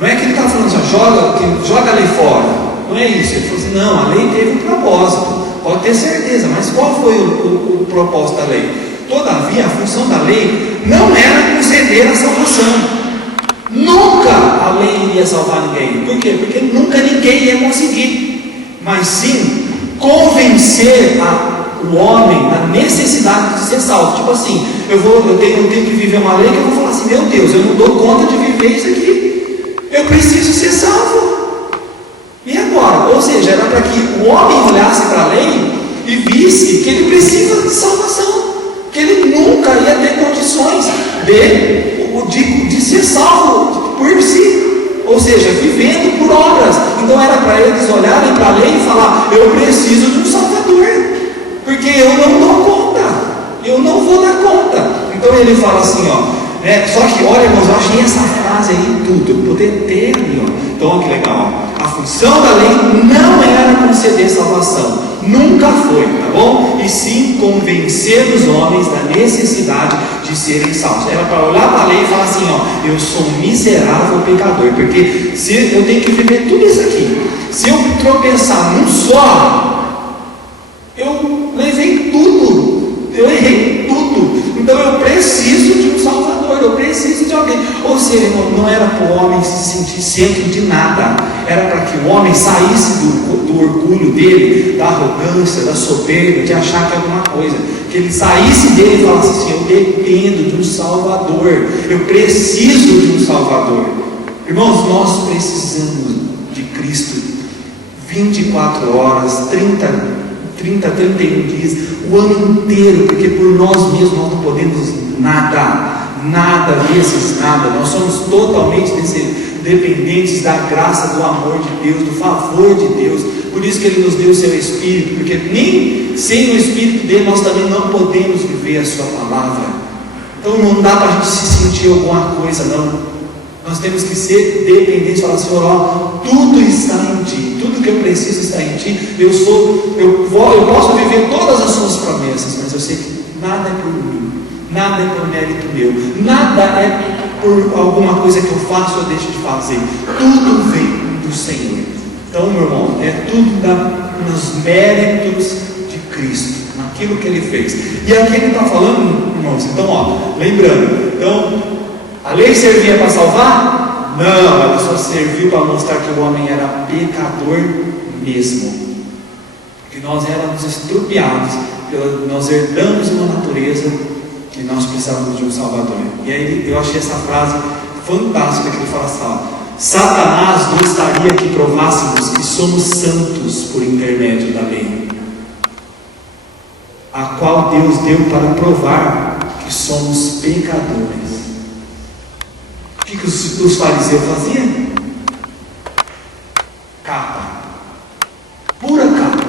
Não é que ele está falando assim, joga a lei fora. Não é isso. Ele falou assim, não, a lei teve um propósito, pode ter certeza, mas qual foi o propósito da lei? Todavia, a função da lei não era conceder a salvação. Nunca a lei iria salvar ninguém. Por quê? Porque nunca ninguém ia conseguir. Mas sim, convencer o homem da necessidade de ser salvo. Tipo assim, eu tenho que viver uma lei que eu vou falar assim, meu Deus, eu não dou conta de viver isso aqui. Eu preciso ser salvo. E agora? Ou seja, era para que o homem olhasse para a lei e visse que ele precisa de salvação, que ele nunca ia ter condições de ser salvo por si, ou seja, vivendo por obras. Então era para eles olharem para a lei e falar, eu preciso de um Salvador, porque eu não dou conta, eu não vou dar conta. Então ele fala assim, ó, só que olha, irmãos, eu achei essa frase aí tudo, eu poder ter ali, ó. Então olha que legal, ó. A função da lei não era conceder salvação, nunca foi, tá bom? E sim convencer os homens da necessidade de serem salvos. Era para olhar para a lei e falar assim, ó, eu sou um miserável pecador, porque se eu tenho que viver tudo isso aqui, se eu tropeçar num só, eu levei tudo, eu errei tudo, então eu preciso de um Salvador, eu preciso de alguém. Ou seja, irmão, não era para o homem se sentir centro de nada, era para que o homem saísse do orgulho dele, da arrogância, da soberba, de achar que é alguma coisa, que ele saísse dele e falasse assim, eu dependo de um Salvador, eu preciso de um Salvador. Irmãos, nós precisamos de Cristo 24 horas, 31 dias, o ano inteiro, porque por nós mesmos nós não podemos nada vezes nada, nós somos totalmente dependentes da graça, do amor de Deus, do favor de Deus. Por isso que Ele nos deu o seu Espírito, porque nem sem o Espírito dele nós também não podemos viver a sua palavra. Então não dá para a gente se sentir alguma coisa, não. Nós temos que ser dependentes, falar, Senhor, ó, tudo está em Ti, tudo que eu preciso está em Ti. Eu posso viver todas as Suas promessas, mas eu sei que nada é por mim, nada é por mérito meu, nada é por alguma coisa que eu faço ou deixo de fazer. Tudo vem do Senhor. Então, meu irmão, é tudo nos méritos de Cristo, naquilo que Ele fez. E aqui Ele está falando, irmãos, então, ó, lembrando, então, a lei servia para salvar? Não, ela só serviu para mostrar que o homem era pecador mesmo, que nós éramos estrupiados, nós herdamos uma natureza que nós precisávamos de um Salvador. E aí eu achei essa frase fantástica, que ele fala assim, ó, Satanás gostaria que provássemos que somos santos por intermédio da lei, a qual Deus deu para provar que somos pecadores. O que os fariseus faziam? Capa, pura capa,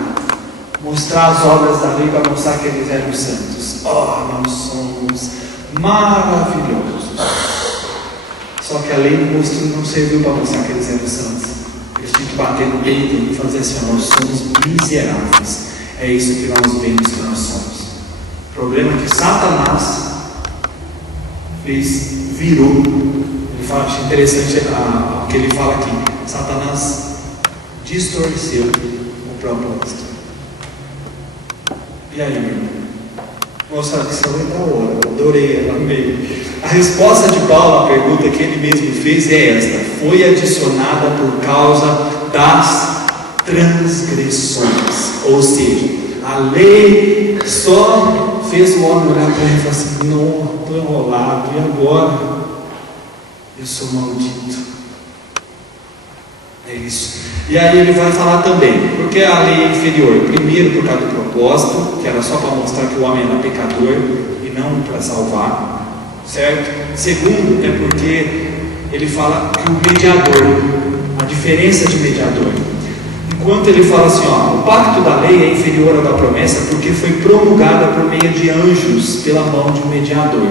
mostrar as obras da lei para mostrar que eles eram santos. Oh, nós somos maravilhosos. Só que a lei não serviu para mostrar que eles eram santos. Eles tinham que bater no peito e fazer assim, nós somos miseráveis. É isso que nós vemos que nós somos. O problema é que Satanás virou. Acho interessante o que ele fala aqui. Satanás distorceu o propósito. E aí, meu irmão? Nossa, isso é da hora, adorei ela, amei. A resposta de Paulo à pergunta que ele mesmo fez é esta: foi adicionada por causa das transgressões. Ou seja, lei só fez o homem olhar para ele e falar assim: não, estou enrolado, e agora? Eu sou maldito. É isso. E aí ele vai falar também, porque a lei é inferior. Primeiro, por causa do propósito, que era só para mostrar que o homem era pecador e não para salvar, certo? Segundo, é porque ele fala que o mediador, a diferença de mediador. Enquanto ele fala assim, ó, o pacto da lei é inferior ao da promessa porque foi promulgada por meio de anjos pela mão de um mediador.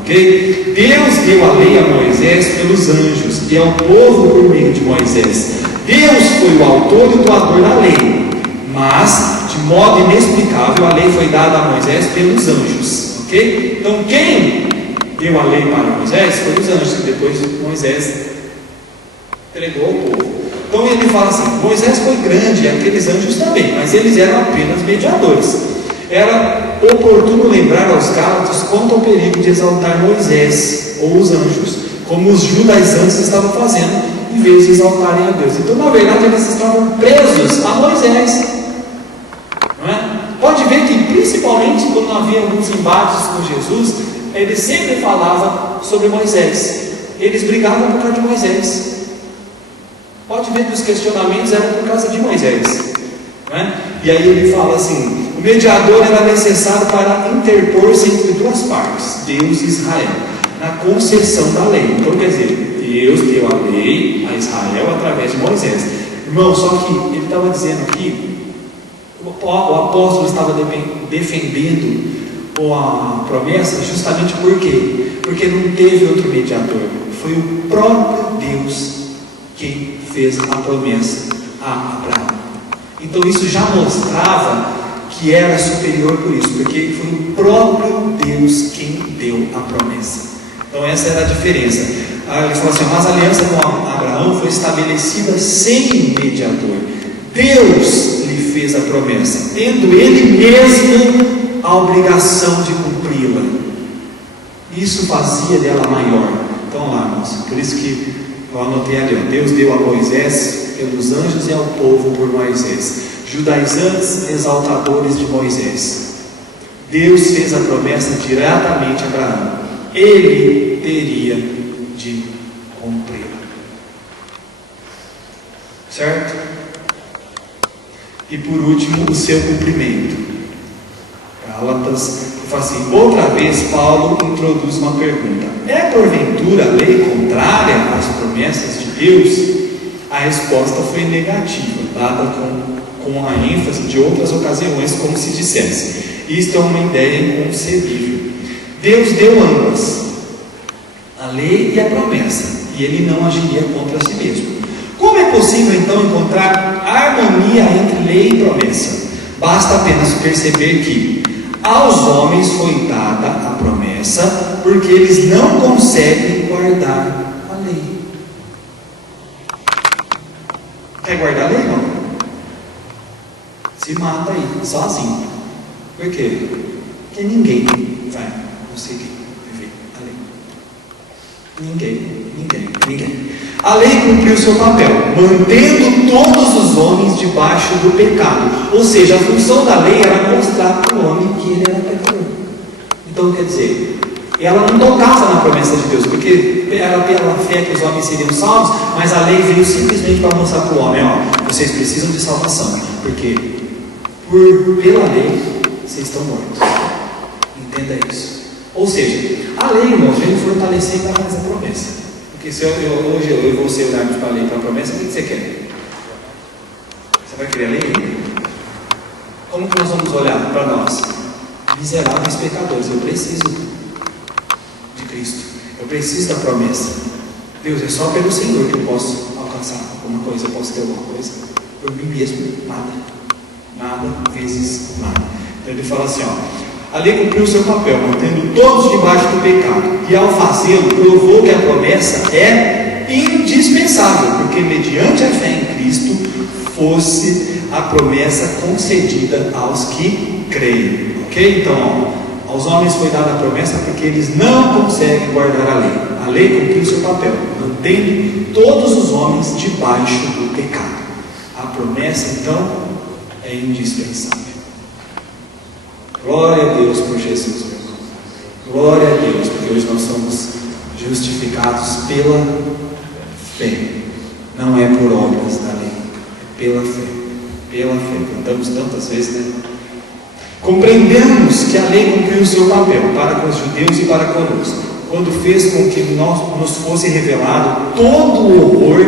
Ok? Deus deu a lei a Moisés pelos anjos e ao povo por meio de Moisés. Deus foi o autor e o doador da lei, mas de modo inexplicável a lei foi dada a Moisés pelos anjos. Ok? Então quem deu a lei para Moisés foi os anjos, que depois Moisés entregou ao povo. Então ele fala assim: Moisés foi grande e aqueles anjos também, mas eles eram apenas mediadores. Era oportuno lembrar aos Gálatas quanto ao perigo de exaltar Moisés ou os anjos, como os judaizantes estavam fazendo, em vez de exaltarem a Deus. Então, na verdade, eles estavam presos a Moisés. Não é? Pode ver que, principalmente quando havia alguns embates com Jesus, ele sempre falava sobre Moisés. Eles brigavam por causa de Moisés. Pode ver que os questionamentos eram por causa de Moisés. Não é? E aí ele fala assim: o mediador era necessário para interpor-se entre duas partes, Deus e Israel, na concessão da lei. Então quer dizer, Deus deu a lei a Israel através de Moisés. Irmão, só que ele estava dizendo aqui, o apóstolo estava defendendo a promessa justamente por quê? Porque não teve outro mediador. Foi o próprio Deus quem fez a promessa a Abraão. Então isso já mostrava que era superior por isso, porque foi o próprio Deus quem deu a promessa. Então essa era a diferença. Ele falou assim: mas a aliança com Abraão foi estabelecida sem mediador. Deus lhe fez a promessa, tendo ele mesmo a obrigação de cumpri-la. Isso fazia dela maior. Então lá, irmãos, por isso que eu anotei ali, ó, Deus deu a Moisés pelos anjos e ao povo por Moisés. Judaizantes, exaltadores de Moisés. Deus fez a promessa diretamente a Abraão. Ele teria de cumpri-la. Certo? E por último, o seu cumprimento. Gálatas, fala assim: outra vez Paulo introduz uma pergunta: é porventura a lei contrária às promessas de Deus? A resposta foi negativa, dada com a ênfase de outras ocasiões, como se dissesse: isto é uma ideia inconcebível. Deus deu ambas, a lei e a promessa, e ele não agiria contra si mesmo. Como é possível então encontrar harmonia entre lei e promessa? Basta apenas perceber que aos homens foi dada a promessa, porque eles não conseguem guardar a lei. Quer guardar a lei, não? Se mata aí, sozinho. Por quê? Porque ninguém vai conseguir viver a lei. Ninguém. A lei cumpriu seu papel, mantendo todos os homens debaixo do pecado. Ou seja, a função da lei era mostrar para o homem que ele era pecador. Então, quer dizer, ela não tocava na promessa de Deus, porque era pela fé que os homens seriam salvos, mas a lei veio simplesmente para mostrar para o homem: ó, vocês precisam de salvação, porque pela lei vocês estão mortos. Entenda isso. Ou seja, a lei, irmãos, veio fortalecer ainda mais a promessa. Porque se hoje eu e você olharmos para a lei e para a promessa, o que você quer? Você vai querer a lei? Como que nós vamos olhar para nós? Miseráveis pecadores. Eu preciso de Cristo. Eu preciso da promessa. Deus, é só pelo Senhor que eu posso alcançar alguma coisa, eu posso ter alguma coisa. Por mim mesmo, nada. Nada vezes nada. Então ele fala assim, ó: a lei cumpriu o seu papel, mantendo todos debaixo do pecado, e ao fazê-lo, provou que a promessa é indispensável, porque mediante a fé em Cristo fosse a promessa concedida aos que creem. Ok? Então, ó, aos homens foi dada a promessa porque eles não conseguem guardar a lei. A lei cumpriu o seu papel, mantendo todos os homens debaixo do pecado. A promessa, então, é indispensável. Glória a Deus por Jesus, meu irmão. Glória a Deus, porque hoje nós somos justificados pela fé. Não é por obras da lei, é pela fé. Pela fé. Cantamos tantas vezes, né? Compreendemos que a lei cumpriu o seu papel para com os judeus e para conosco, quando fez com que nos fosse revelado todo o horror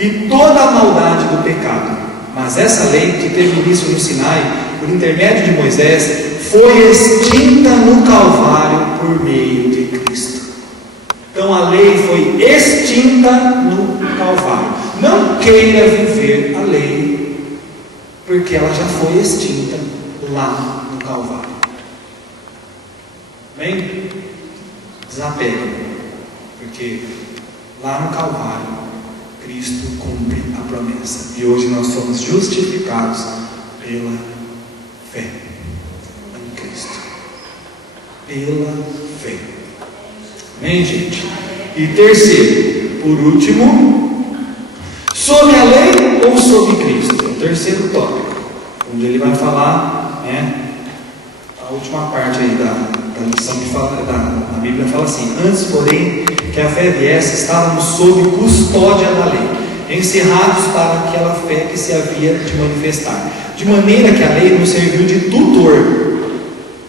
e toda a maldade do pecado. Mas essa lei, que teve início no Sinai, por intermédio de Moisés, foi extinta no Calvário por meio de Cristo. Então a lei foi extinta no Calvário. Não queira viver a lei, porque ela já foi extinta lá no Calvário. Bem, desapega, porque lá no Calvário Cristo cumpre a promessa, e hoje nós somos justificados pela fé em Cristo. Pela fé. Amém, gente? E terceiro, por último, sobre a lei ou sobre Cristo? É o terceiro tópico, onde ele vai falar, a última parte aí da lição que fala, a Bíblia fala assim: antes, porém, que a fé viesse, estávamos sob custódia da lei, encerrados para aquela fé que se havia de manifestar, de maneira que a lei nos serviu de tutor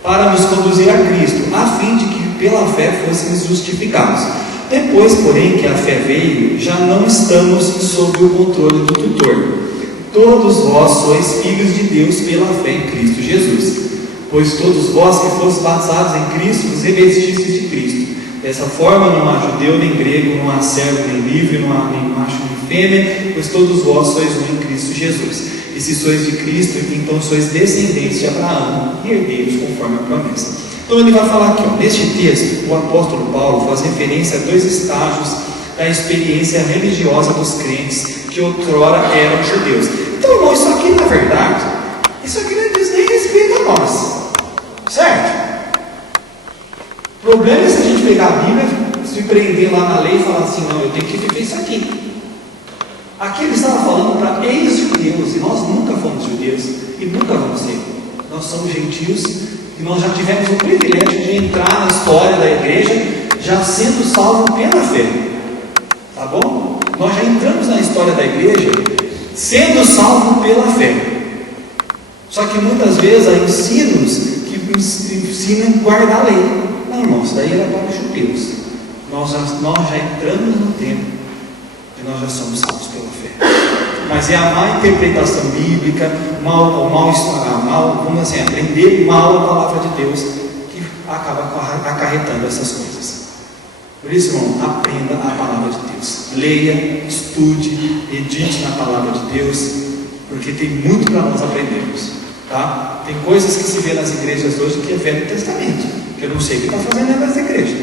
para nos conduzir a Cristo, a fim de que pela fé fôssemos justificados. Depois, porém, que a fé veio, já não estamos sob o controle do tutor. Todos vós sois filhos de Deus pela fé em Cristo Jesus, pois todos vós que fostes batizados em Cristo, vos revestistes de Cristo. Dessa forma não há judeu nem grego, não há servo nem livre, não há nem macho nem fêmea, pois todos vós sois um em Cristo Jesus. E se sois de Cristo, então sois descendentes de Abraão e herdeiros conforme a promessa. Então ele vai falar aqui, neste texto, o apóstolo Paulo faz referência a dois estágios da experiência religiosa dos crentes que outrora eram judeus. Então, irmão, isso aqui na verdade, isso aqui não diz nem respeito a nós, certo? O problema é se a gente pegar a Bíblia, se prender lá na lei e falar assim: não, eu tenho que viver isso aqui. Aqui ele estava falando para ex-judeus, e nós nunca fomos judeus e nunca vamos ser. Nós somos gentios e nós já tivemos o privilégio de entrar na história da igreja já sendo salvo pela fé, tá bom? Nós já entramos na história da igreja sendo salvo pela fé. Só que muitas vezes há ensinos que ensinam a guardar a lei. Não, irmãos, isso daí era para os judeus. Nós já entramos no tempo e nós já somos salvos pela fé. Mas é a má interpretação bíblica, vamos assim, aprender mal a palavra de Deus, que acaba acarretando essas coisas. Por isso, irmão, aprenda a palavra de Deus. Leia, estude, medite na palavra de Deus, porque tem muito para nós aprendermos. Tá? Tem coisas que se vê nas igrejas hoje que é Velho Testamento, que eu não sei o que está fazendo nessa igreja.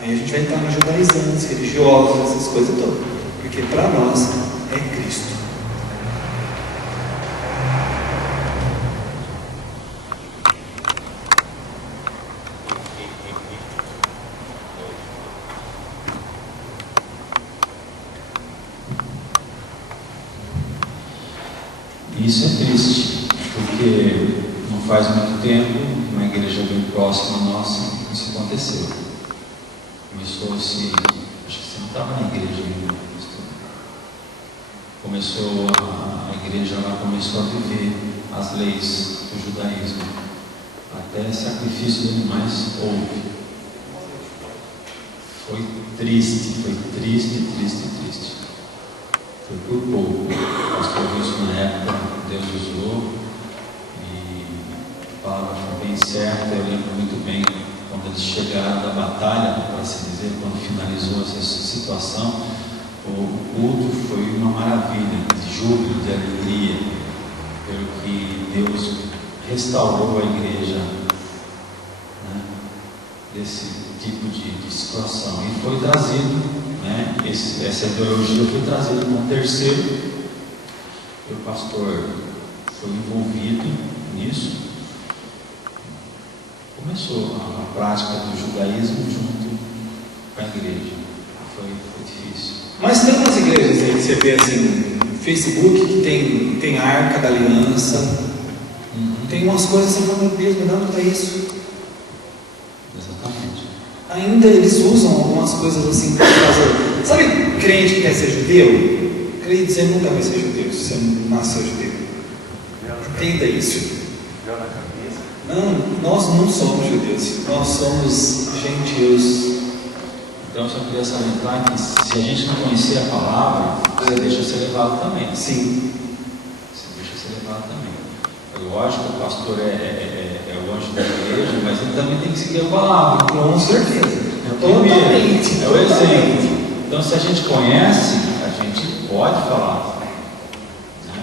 Aí a gente vai entrar nas judaizantes, religiosas, essas coisas todas, porque para nós é Cristo. Isso é triste, porque não faz muito tempo, uma igreja bem próxima nossa, isso aconteceu. Começou-se, acho que você não estava na igreja ainda, a igreja lá começou a viver as leis do judaísmo, até sacrifício de animais houve. Foi triste. Foi por pouco. O pastor Wilson na época, Deus usou, e a palavra foi bem certa. Eu lembro muito bem quando eles chegaram da batalha, para se dizer, quando finalizou essa situação, o culto foi uma maravilha, de júbilo, de alegria, pelo que Deus restaurou a igreja, né, desse tipo de situação. E foi trazido, né, essa ideologia foi trazida como terceiro. O pastor foi envolvido nisso. Começou a prática do judaísmo junto com a igreja. Foi difícil. Mas tem umas igrejas aí que você vê assim no Facebook que tem a Arca da Aliança, Tem umas coisas assim, meu Deus, me dá onde está isso? Exatamente. Ainda eles usam algumas coisas assim por causa. Sabe, crente que quer ser judeu? Crente, você nunca vai ser judeu se você não nasceu judeu. Entenda isso. Não, nós não somos judeus, nós somos gentios. Então eu só queria salientar que se a gente não conhecer a palavra, você deixa ser levado também. Sim. Você deixa ser levado também. É lógico que o pastor é o anjo da igreja, mas ele também tem que seguir a palavra. Com certeza. Totalmente. É o exemplo. Então se a gente conhece, a gente pode falar. Né?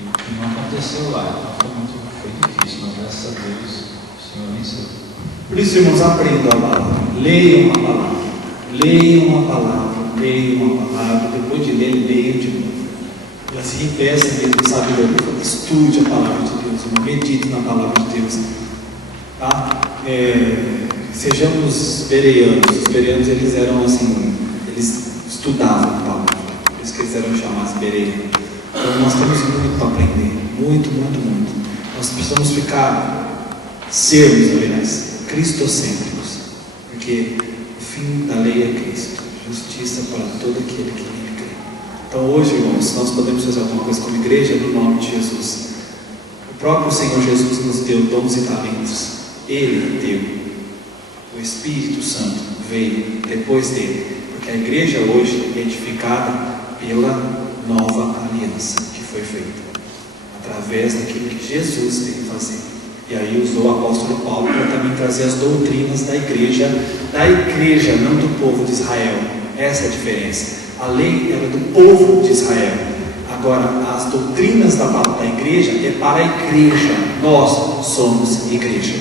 E o que não aconteceu lá. Então foi difícil, mas graças a Deus o Senhor venceu. Por isso, irmãos, aprendam a palavra. Leiam a palavra. Leiam uma palavra, leiam uma palavra, depois de ler, leiam de novo. E assim peça mesmo, sabe, estude a palavra de Deus, medite na palavra de Deus. Tá? Sejamos bereanos. Os bereanos, eles eram assim, eles estudavam a palavra, por isso que eles eram chamados bereanos. Então nós temos muito para aprender, muito. Nós precisamos sermos, aliás, cristocêntricos, porque o fim da lei é Cristo, justiça para todo aquele que nele crê. Então hoje, irmãos, nós podemos fazer alguma coisa como igreja no nome de Jesus. O próprio Senhor Jesus nos deu dons e talentos. Ele deu. O Espírito Santo veio depois dele, porque a igreja hoje é edificada pela nova aliança que foi feita através daquilo que Jesus veio fazer. E aí usou o apóstolo Paulo para também trazer as doutrinas da igreja, não do povo de Israel. Essa é a diferença. A lei era do povo de Israel. Agora, as doutrinas da igreja é para a igreja. Nós somos igreja.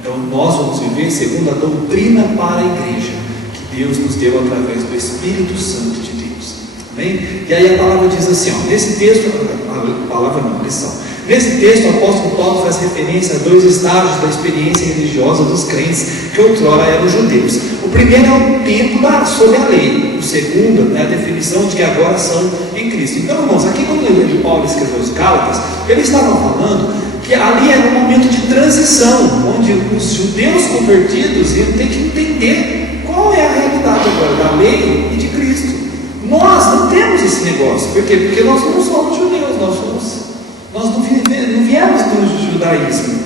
Então, nós vamos viver segundo a doutrina para a igreja, que Deus nos deu através do Espírito Santo de Deus. Amém? E aí a palavra diz assim, nesse texto, a palavra não, a lição. Nesse texto, o apóstolo Paulo faz referência a dois estágios da experiência religiosa dos crentes que outrora eram judeus. O primeiro é o tempo sob a lei. O segundo é a definição de que agora são em Cristo. Então, irmãos, aqui quando Paulo escreveu os Gálatas, eles estavam falando que ali era um momento de transição, onde os judeus convertidos iam ter que entender qual é a realidade agora da lei e de Cristo. Nós não temos esse negócio. Por quê? Porque nós não somos judeus, nós não viemos do judaísmo.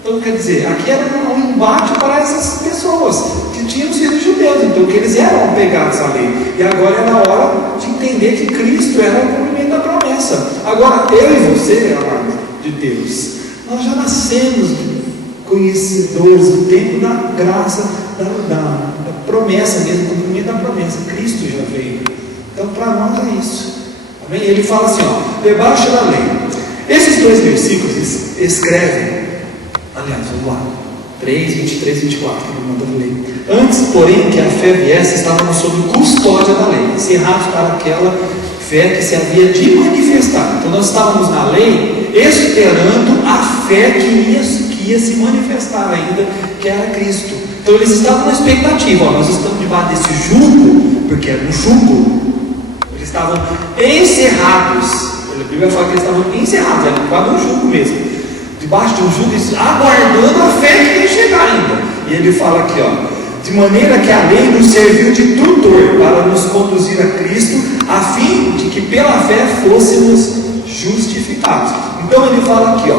Então, quer dizer, aqui era um embate para essas pessoas que tinham sido judeus, então que eles eram apegados à lei. E agora era a hora de entender que Cristo era o cumprimento da promessa. Agora, eu e você, amado de Deus, nós já nascemos conhecedores do tempo da graça, da promessa mesmo, do cumprimento da promessa. Cristo já veio. Então, para nós é isso. Amém? Ele fala assim, debaixo da lei. Esses dois versículos escrevem, aliás, vamos lá, 3, 23 e 24, que ele manda ler. Antes, porém, que a fé viesse, estávamos sob custódia da lei, encerrados para aquela fé que se havia de manifestar. Então, nós estávamos na lei, esperando a fé que ia se manifestar ainda, que era Cristo. Então, eles estavam na expectativa, nós estamos debaixo desse jugo, porque era um jugo, eles estavam encerrados. A Bíblia fala que eles estavam encerrados, era quase um jugo mesmo, debaixo de um jugo, aguardando a fé que ia chegar ainda. E ele fala aqui, de maneira que a lei nos serviu de tutor para nos conduzir a Cristo, a fim de que pela fé fôssemos justificados. Então ele fala aqui,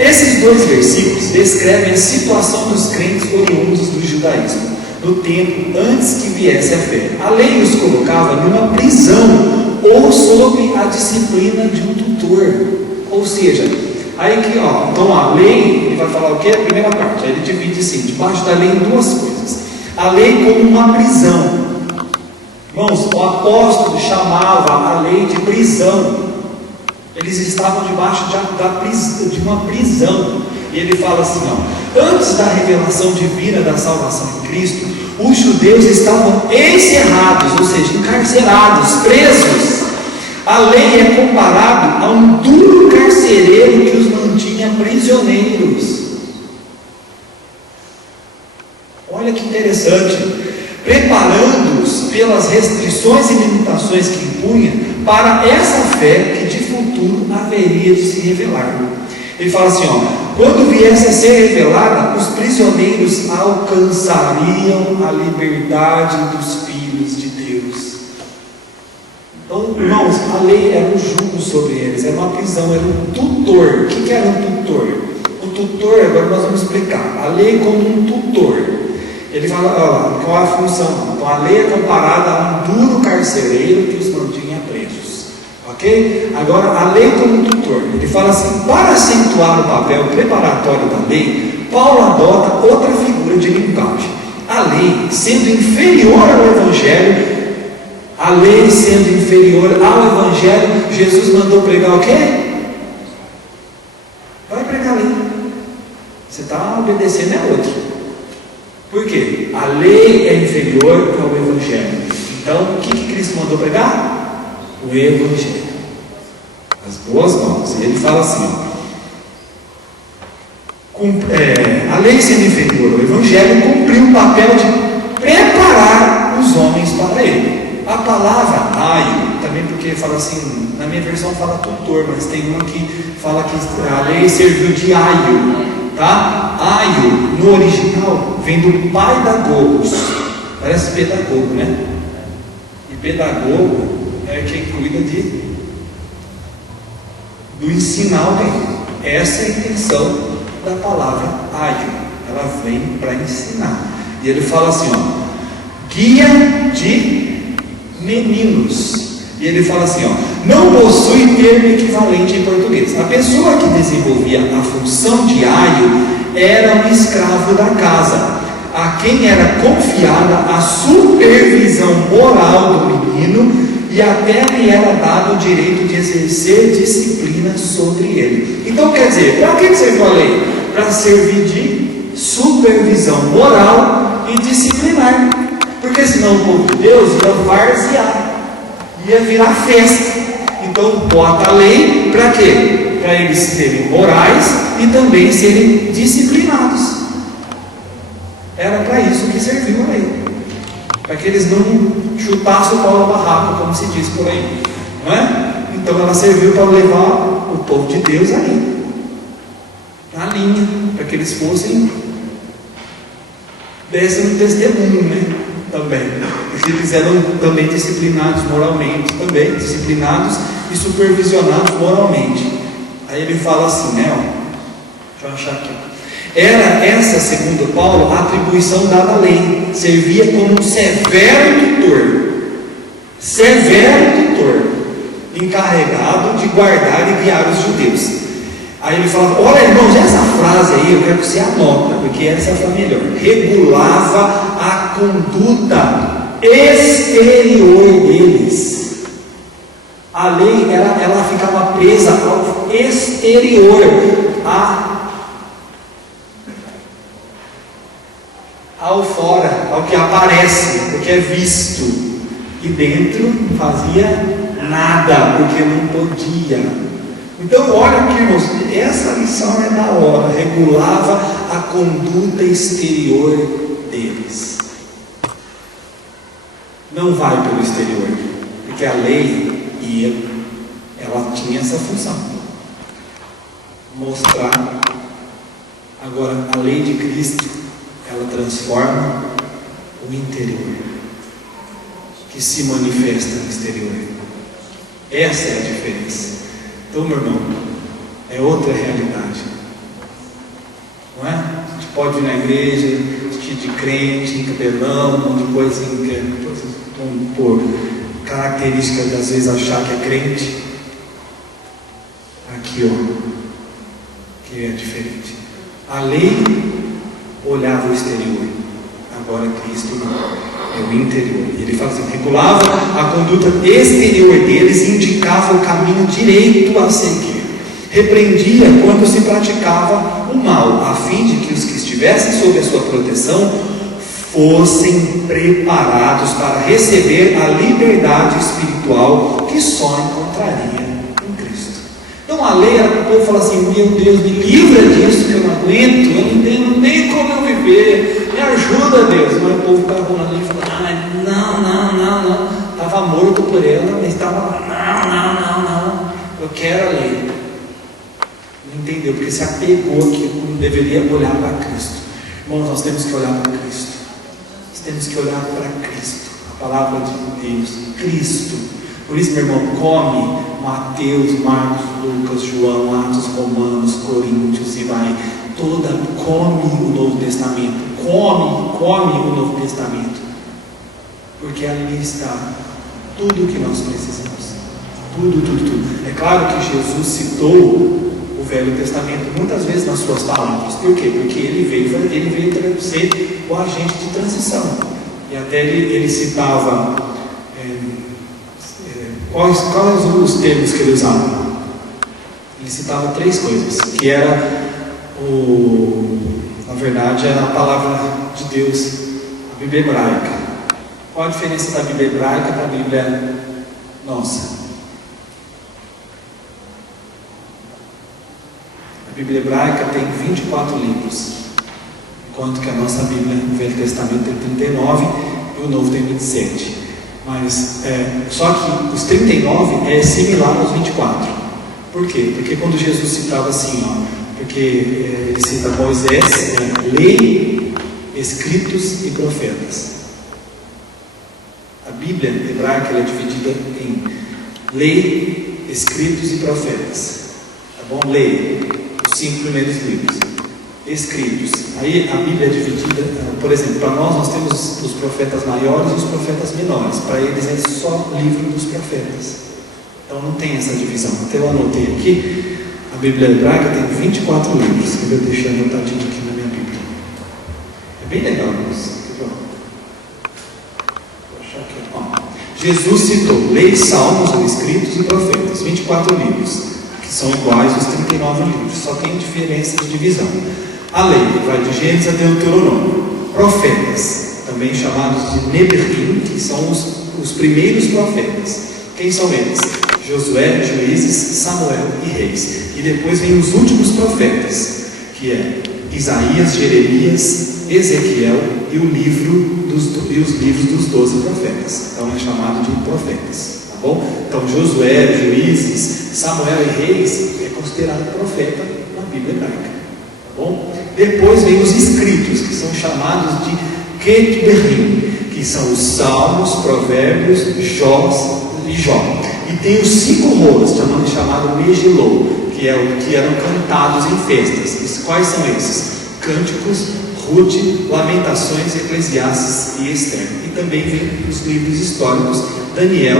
esses dois versículos descrevem a situação dos crentes oriundos do judaísmo, no tempo antes que viesse a fé. A lei os colocava numa prisão ou sob a disciplina de um tutor. Ou seja, aí aqui, então a lei, ele vai falar o que? A primeira parte, aí ele divide assim, debaixo da lei em duas coisas. A lei como uma prisão. Irmãos, o apóstolo chamava a lei de prisão. Eles estavam debaixo de uma prisão. E ele fala assim, antes da revelação divina da salvação em Cristo, os judeus estavam encerrados, ou seja, encarcerados, presos. A lei é comparada a um duro carcereiro que os mantinha prisioneiros. Olha que interessante, preparando-os pelas restrições e limitações que impunha para essa fé que de futuro haveria de se revelar. Ele fala assim, ó, quando viesse a ser revelada, os prisioneiros alcançariam a liberdade dos filhos de Deus. Então, irmãos, a lei era um jugo sobre eles, era uma prisão, era um tutor. O que era um tutor? O tutor, agora nós vamos explicar. A lei como um tutor. Ele fala, ó, qual a função? Então, a lei é comparada a um duro carcereiro que os mantinha presos. Ok? Agora, a lei como um tutor. Ele fala assim, para acentuar o papel preparatório da lei, Paulo adota outra figura de linguagem. A lei, sendo inferior ao Evangelho, Jesus mandou pregar o quê? Vai pregar a lei. Você está obedecendo a outro. Por quê? A lei é inferior ao Evangelho. Então, o que Cristo mandou pregar? O Evangelho. As boas novas. E ele fala assim, a lei sendo inferior ao Evangelho cumpriu o papel de preparar os homens para ele. A palavra aio, também porque fala assim, na minha versão fala tutor, mas tem uma que fala que a lei serviu de aio, tá? Aio, no original, vem do paidagogos, parece pedagogo, né? E pedagogo é quem cuida do ensinar alguém. Essa é a intenção da palavra aio, ela vem para ensinar. E ele fala assim, ó, guia de meninos. E ele fala assim, ó, não possui termo equivalente em português. A pessoa que desenvolvia a função de aio era um escravo da casa, a quem era confiada a supervisão moral do menino e até lhe era dado o direito de exercer disciplina sobre ele. Então, quer dizer, para que serve a lei? Para servir de supervisão moral e disciplinar. Porque senão o povo de Deus ia varzear, ia virar festa. Então bota a lei para quê? Para eles serem morais e também serem disciplinados. Era para isso que serviu a lei, para que eles não chutassem o pau na barraca, como se diz por aí, não é? Então ela serviu para levar o povo de Deus ali, na linha, para que eles dessem um testemunho, né? Também, eles eram também disciplinados moralmente, também disciplinados e supervisionados moralmente. Aí ele fala assim, né? Ó, deixa eu achar aqui. Era essa, segundo Paulo, a atribuição dada à lei. Servia como um severo tutor, encarregado de guardar e guiar os judeus. Aí ele fala, olha irmãos, essa frase aí eu quero que você anota, porque essa foi a melhor. Regulava a conduta exterior deles. A lei, ela ficava presa ao exterior, ao fora, ao que aparece, o que é visto. E dentro não fazia nada, porque não podia. Então, olha aqui, irmãos, essa lição é da hora. Regulava a conduta exterior deles. Não vai pelo exterior, porque a lei ela tinha essa função, mostrar. Agora, a lei de Cristo, ela transforma o interior, que se manifesta no exterior. Essa é a diferença. Então, meu irmão, é outra realidade, não é? A gente pode ir na igreja, vestir de crente, cabelão, um monte de coisinha, por característica de às vezes achar que é crente. Aqui, ó, que é diferente. A lei olhava o exterior, agora Cristo não. É o interior. Ele fala assim, regulava a conduta exterior deles e indicava o caminho direito a seguir. Repreendia quando se praticava o mal, a fim de que os que estivessem sob a sua proteção fossem preparados para receber a liberdade espiritual que só encontraria em Cristo. Então a lei era para o povo falar assim, meu Deus, me livra disso que eu não aguento, eu não tenho nem como eu viver, me ajuda Deus. Mas o povo ficava na lei e falava, não, estava morto por ela, mas estava lá, não, eu quero a lei. Não entendeu, porque se apegou que não deveria olhar para Cristo. Irmãos, nós temos que olhar para Cristo. Nós temos que olhar para Cristo. A palavra de Deus, Cristo. Por isso, meu irmão, come Mateus, Marcos, Lucas, João, Atos, Romanos, Coríntios e vai. Come o Novo Testamento. Come o Novo Testamento. Porque ali está tudo o que nós precisamos. Tudo. É claro que Jesus citou o Velho Testamento muitas vezes nas suas palavras. Por quê? Porque ele veio ser o agente de transição. E até ele citava quais os termos que ele usava. Ele citava 3 coisas, que era na verdade era a palavra de Deus, a Bíblia hebraica. Qual a diferença da Bíblia hebraica para a Bíblia nossa? A Bíblia hebraica tem 24 livros, enquanto que a nossa Bíblia no Velho Testamento tem 39 e o Novo tem 27. Mas só que os 39 é similar aos 24. Por quê? Porque quando Jesus citava assim, porque ele cita Moisés, lei, escritos e profetas. A Bíblia hebraica ela é dividida em lei, escritos e profetas. Tá bom? Lei, os 5 primeiros livros. Escritos. Aí a Bíblia é dividida, por exemplo, para nós temos os profetas maiores e os profetas menores. Para eles é só livro dos profetas. Então não tem essa divisão. Até eu anotei aqui, a Bíblia hebraica tem 24 livros, que eu deixei anotadinho aqui na minha Bíblia. É bem legal isso. Jesus citou lei, salmos, escritos e profetas, 24 livros, que são iguais aos 39 livros, só tem diferença de divisão. A lei vai de Gênesis a Deuteronômio. Profetas, também chamados de Nebiim, que são os primeiros profetas. Quem são eles? Josué, Juízes, Samuel e Reis. E depois vem os últimos profetas, que é Isaías, Jeremias, Ezequiel e os livros dos 12 profetas. Então é chamado de profetas, tá bom? Então Josué, Juízes, Samuel e Reis é considerado profeta na Bíblia hebraica, tá bom? Depois vem os escritos, que são chamados de Ketubim, que são os Salmos, Provérbios, Jó e Jó. E tem os 5 rolos, chamado Megilô, que eram cantados em festas. Quais são esses? Cânticos, Ruth, Lamentações, Eclesiastes e Esther. E também vem os livros históricos, Daniel,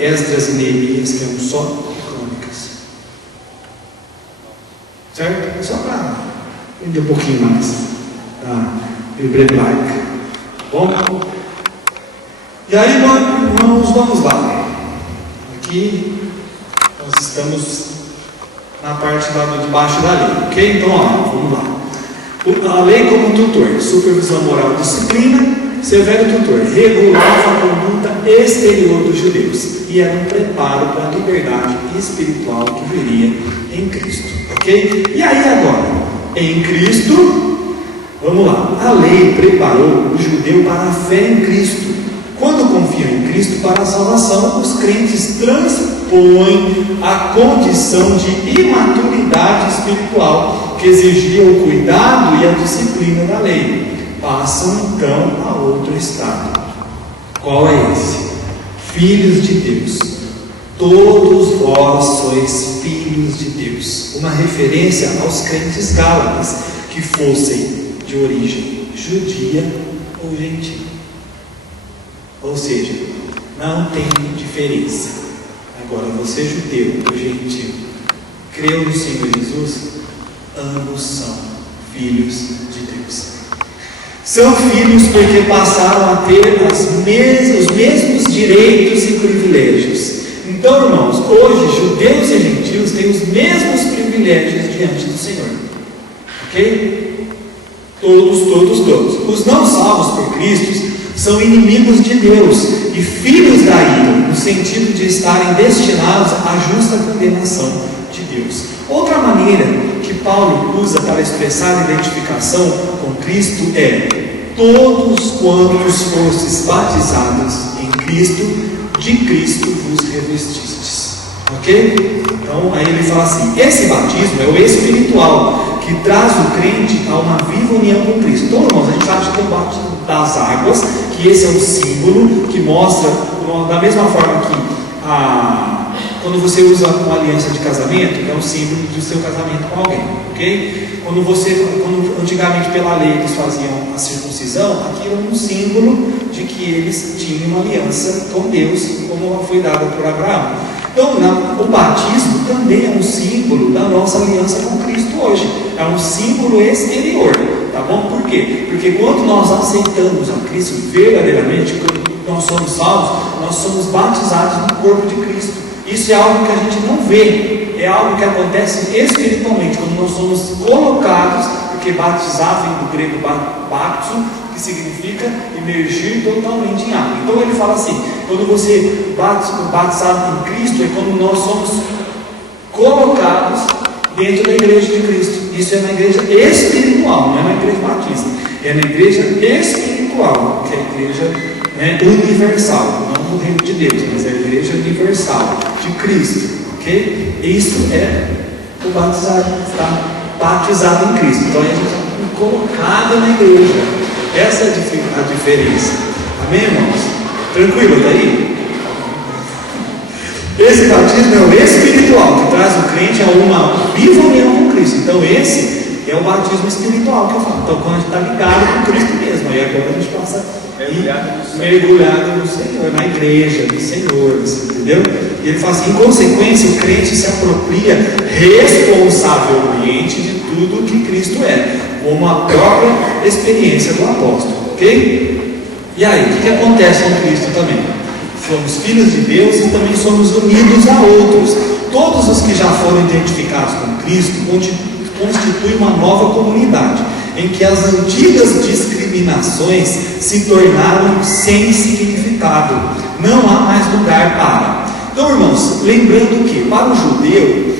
Esdras e Neemias, que é um só, e Crônicas. Certo? Só para entender um pouquinho mais da Bíblia hebraica. Bom? E aí, irmãos, vamos lá. Aqui nós estamos na parte lá de baixo da lei, ok? Então, vamos lá. A lei como tutor, supervisão moral e disciplina, severo tutor, regulava a conduta exterior dos judeus e era um preparo para a liberdade espiritual que viria em Cristo, ok? E aí agora, em Cristo, vamos lá, a lei preparou o judeu para a fé em Cristo. Quando confiam em Cristo para a salvação, os crentes transpõem a condição de imaturidade espiritual que exigia o cuidado e a disciplina da lei. Passam então a outro estado. Qual é esse? Filhos de Deus. Todos vós sois filhos de Deus. Uma referência aos crentes gálatas, que fossem de origem judia ou gentil. Ou seja, não tem diferença. Agora, você judeu ou gentil, creu no Senhor Jesus, ambos são filhos de Deus. São filhos porque passaram a ter os mesmos direitos e privilégios. Então, irmãos, hoje judeus e gentios têm os mesmos privilégios diante do Senhor. Ok? Todos. Os não salvos por Cristo são inimigos de Deus e filhos da ira, no sentido de estarem destinados à justa condenação de Deus. Outra maneira que Paulo usa para expressar a identificação com Cristo é: todos quantos fostes batizados em Cristo, de Cristo vos revestistes. Ok? Então aí ele fala assim: esse batismo é o espiritual, que traz o crente a uma viva união com Cristo. Então, irmãos, a gente sabe que tem o batismo das águas, que esse é um símbolo que mostra, da mesma forma que quando você usa uma aliança de casamento, é um símbolo do seu casamento com alguém, ok? Quando antigamente pela lei eles faziam a circuncisão, aquilo era um símbolo de que eles tinham uma aliança com Deus, como foi dada por Abraão. Então, o batismo também é um símbolo da nossa aliança com Cristo hoje. É um símbolo exterior, tá bom? Por quê? Porque quando nós aceitamos a Cristo verdadeiramente, quando nós somos salvos, nós somos batizados no corpo de Cristo. Isso é algo que a gente não vê, é algo que acontece espiritualmente, quando nós somos colocados, porque batizar vem do grego baptizo, que significa imergir totalmente em água. Então ele fala assim: quando você batizado em Cristo, é quando nós somos colocados dentro da igreja de Cristo. Isso é na igreja espiritual, não é na igreja batista, é na igreja espiritual, que é a igreja universal, não do reino de Deus, mas é a igreja universal de Cristo, ok? Isso é o batizado, está batizado em Cristo. Então a gente está colocado na igreja. Essa é a diferença. Amém, irmãos? Tranquilo, está aí? Esse batismo é o espiritual, que traz o crente a uma viva união com Cristo. Então esse é o batismo espiritual que eu falo. Então quando a gente está ligado com Cristo mesmo, aí agora a gente passa mergulhado no Senhor, na igreja do Senhor, entendeu? E ele fala assim: em consequência, o crente se apropria responsavelmente de tudo que Cristo é, como a própria experiência do apóstolo, ok? E aí, o que acontece com Cristo também? Somos filhos de Deus e também somos unidos a outros. Todos os que já foram identificados com Cristo constituem uma nova comunidade, em que as antigas discriminações se tornaram sem significado. Não há mais lugar para. Então, irmãos, lembrando que para o judeu,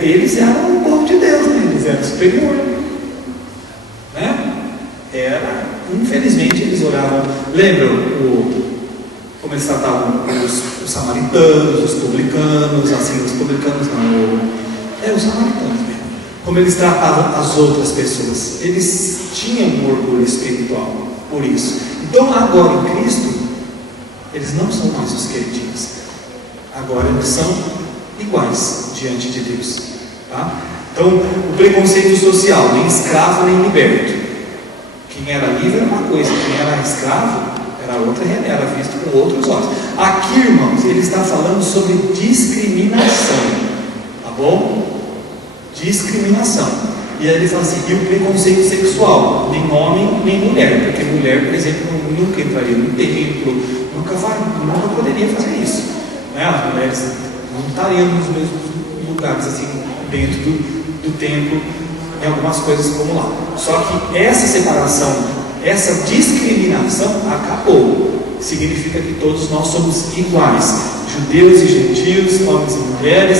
eles eram o povo de Deus, né? Eles eram superior, né? Infelizmente eles oravam. Lembram como eles tratavam os samaritanos, os publicanos, assim, os publicanos não, os samaritanos mesmo. Como eles tratavam as outras pessoas. Eles tinham um orgulho espiritual por isso. Então agora em Cristo, eles não são mais os queridinhos. Agora eles são iguais diante de Deus, tá? Então o preconceito social, nem escravo nem liberto. Quem era livre era uma coisa, quem era escravo era outra, era visto com outros olhos. Aqui, irmãos, ele está falando sobre discriminação, tá bom? Discriminação. E aí ele fala assim: e o preconceito sexual, nem homem nem mulher, porque mulher, por exemplo, nunca entraria no templo, nunca poderia fazer isso, né? As mulheres não estariam nos mesmos lugares, assim, dentro do templo, em algumas coisas como lá. Só que essa separação, essa discriminação acabou. Significa que todos nós somos iguais, judeus e gentios, homens e mulheres,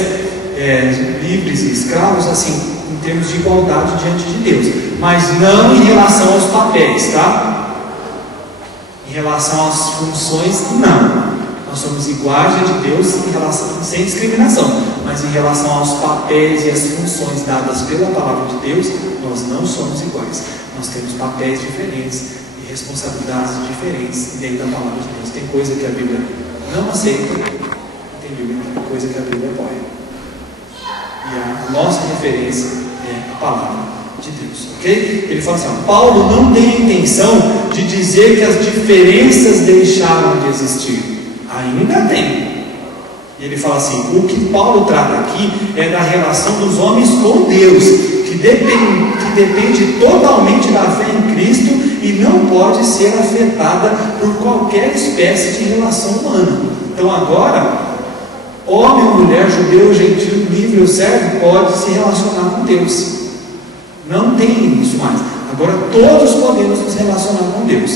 livres e escravos, assim, em termos de igualdade diante de Deus, mas não em relação aos papéis, tá? Em relação às funções, não. Nós somos iguais diante de Deus em relação, sem discriminação, mas em relação aos papéis e às funções dadas pela palavra de Deus, nós não somos iguais. Nós temos papéis diferentes e responsabilidades diferentes dentro da palavra de Deus. Tem coisa que a Bíblia não aceita, tem coisa que a Bíblia apoia. E a nossa referência é a palavra de Deus, ok? Ele fala assim: Paulo não tem a intenção de dizer que as diferenças deixaram de existir. Ainda tem. E ele fala assim: o que Paulo trata aqui é da relação dos homens com Deus, que depende totalmente da fé em Cristo e não pode ser afetada por qualquer espécie de relação humana. Então agora, homem ou mulher, judeu, gentil, livre ou servo, pode se relacionar com Deus. Não tem isso mais. Agora todos podemos nos relacionar com Deus,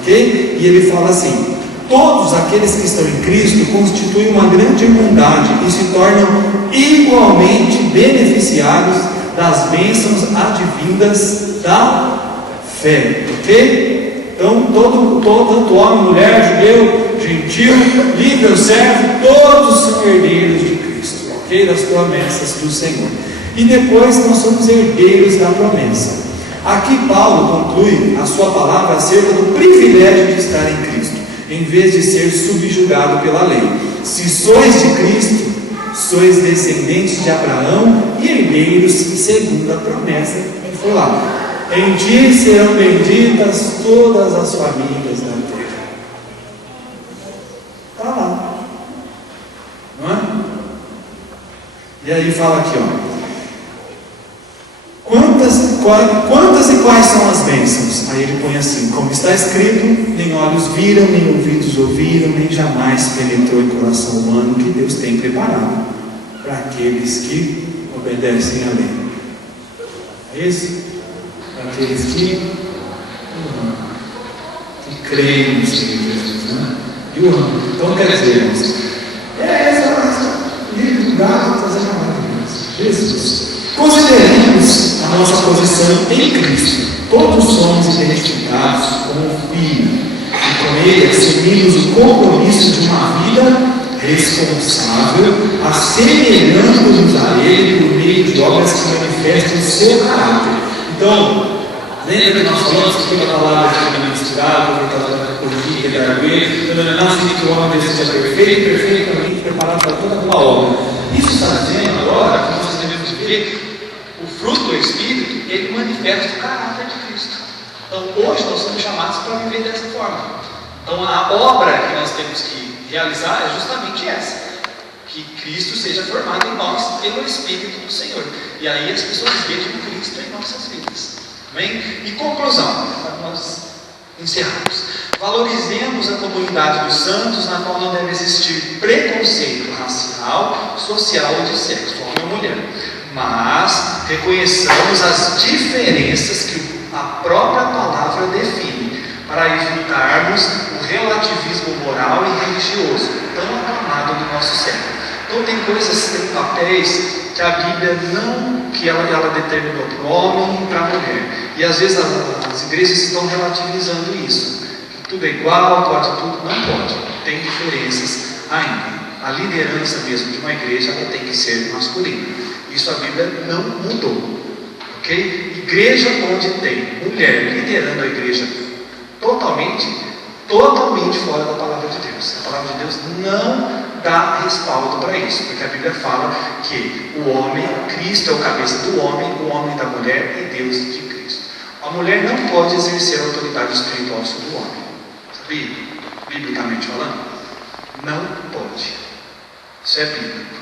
ok? E ele fala assim: todos aqueles que estão em Cristo constituem uma grande irmandade e se tornam igualmente beneficiados das bênçãos advindas da fé, ok? Então tanto homem, mulher, judeu, gentil, livre ou servo, todos são herdeiros de Cristo, ok? Das promessas do Senhor. E depois nós somos herdeiros da promessa. Aqui Paulo conclui a sua palavra acerca do privilégio de estar em Cristo, em vez de ser subjugado pela lei. Se sois de Cristo, sois descendentes de Abraão e herdeiros segundo a promessa que foi lá. Em ti serão benditas todas as famílias da terra. Está lá, não é? E aí fala aqui, ó. Quantas e quais são as bênçãos? Aí ele põe assim: como está escrito, nem olhos viram, nem ouvidos ouviram, nem jamais penetrou em coração humano que Deus tem preparado para aqueles que obedecem à lei. É isso? Para aqueles que creem no Senhor Jesus, né? E o amam. Então quer dizer, irmãos, essa livro do gato fazendo a maravilha. Jesus. Consideremos a nossa posição em Cristo. Todos somos identificados como filho, e com ele assumimos o compromisso de uma vida responsável, assemelhando-nos a ele por meio de obras que manifestam o seu caráter. Então, lembra que nós falamos que fica na palavra de ministrado, corrigir, redarguir, não significa que o homem seja perfeito, perfeitamente preparado para toda boa obra. Isso está dizendo agora que nós devemos ver o fruto do Espírito, ele manifesta o caráter de Cristo. Então, hoje nós somos chamados para viver dessa forma. Então, a obra que nós temos que realizar é justamente essa: que Cristo seja formado em nós pelo Espírito do Senhor. E aí as pessoas vejam Cristo em nossas vidas. Amém? E conclusão, para nós encerrarmos: valorizemos a comunidade dos santos, na qual não deve existir preconceito racial, social ou de sexo, homem ou mulher. Mas reconheçamos as diferenças que a própria palavra define, para evitarmos o relativismo moral e religioso tão aclamado do nosso século. Então tem coisas, tem papéis que a Bíblia não, que ela determinou para o homem e para a mulher. E às vezes as igrejas estão relativizando isso. Que tudo é igual, pode tudo, não pode. Tem diferenças ainda. A liderança mesmo de uma igreja, ela tem que ser masculina. Isso a Bíblia não mudou, ok? Igreja onde tem mulher liderando a igreja totalmente fora da palavra de Deus. A palavra de Deus não dá respaldo para isso, porque a Bíblia fala que o homem, Cristo é o cabeça do homem, o homem da mulher e Deus de Cristo. A mulher não pode exercer a autoridade espiritual sobre o homem, sabia? Biblicamente falando, não pode. Isso é bíblico.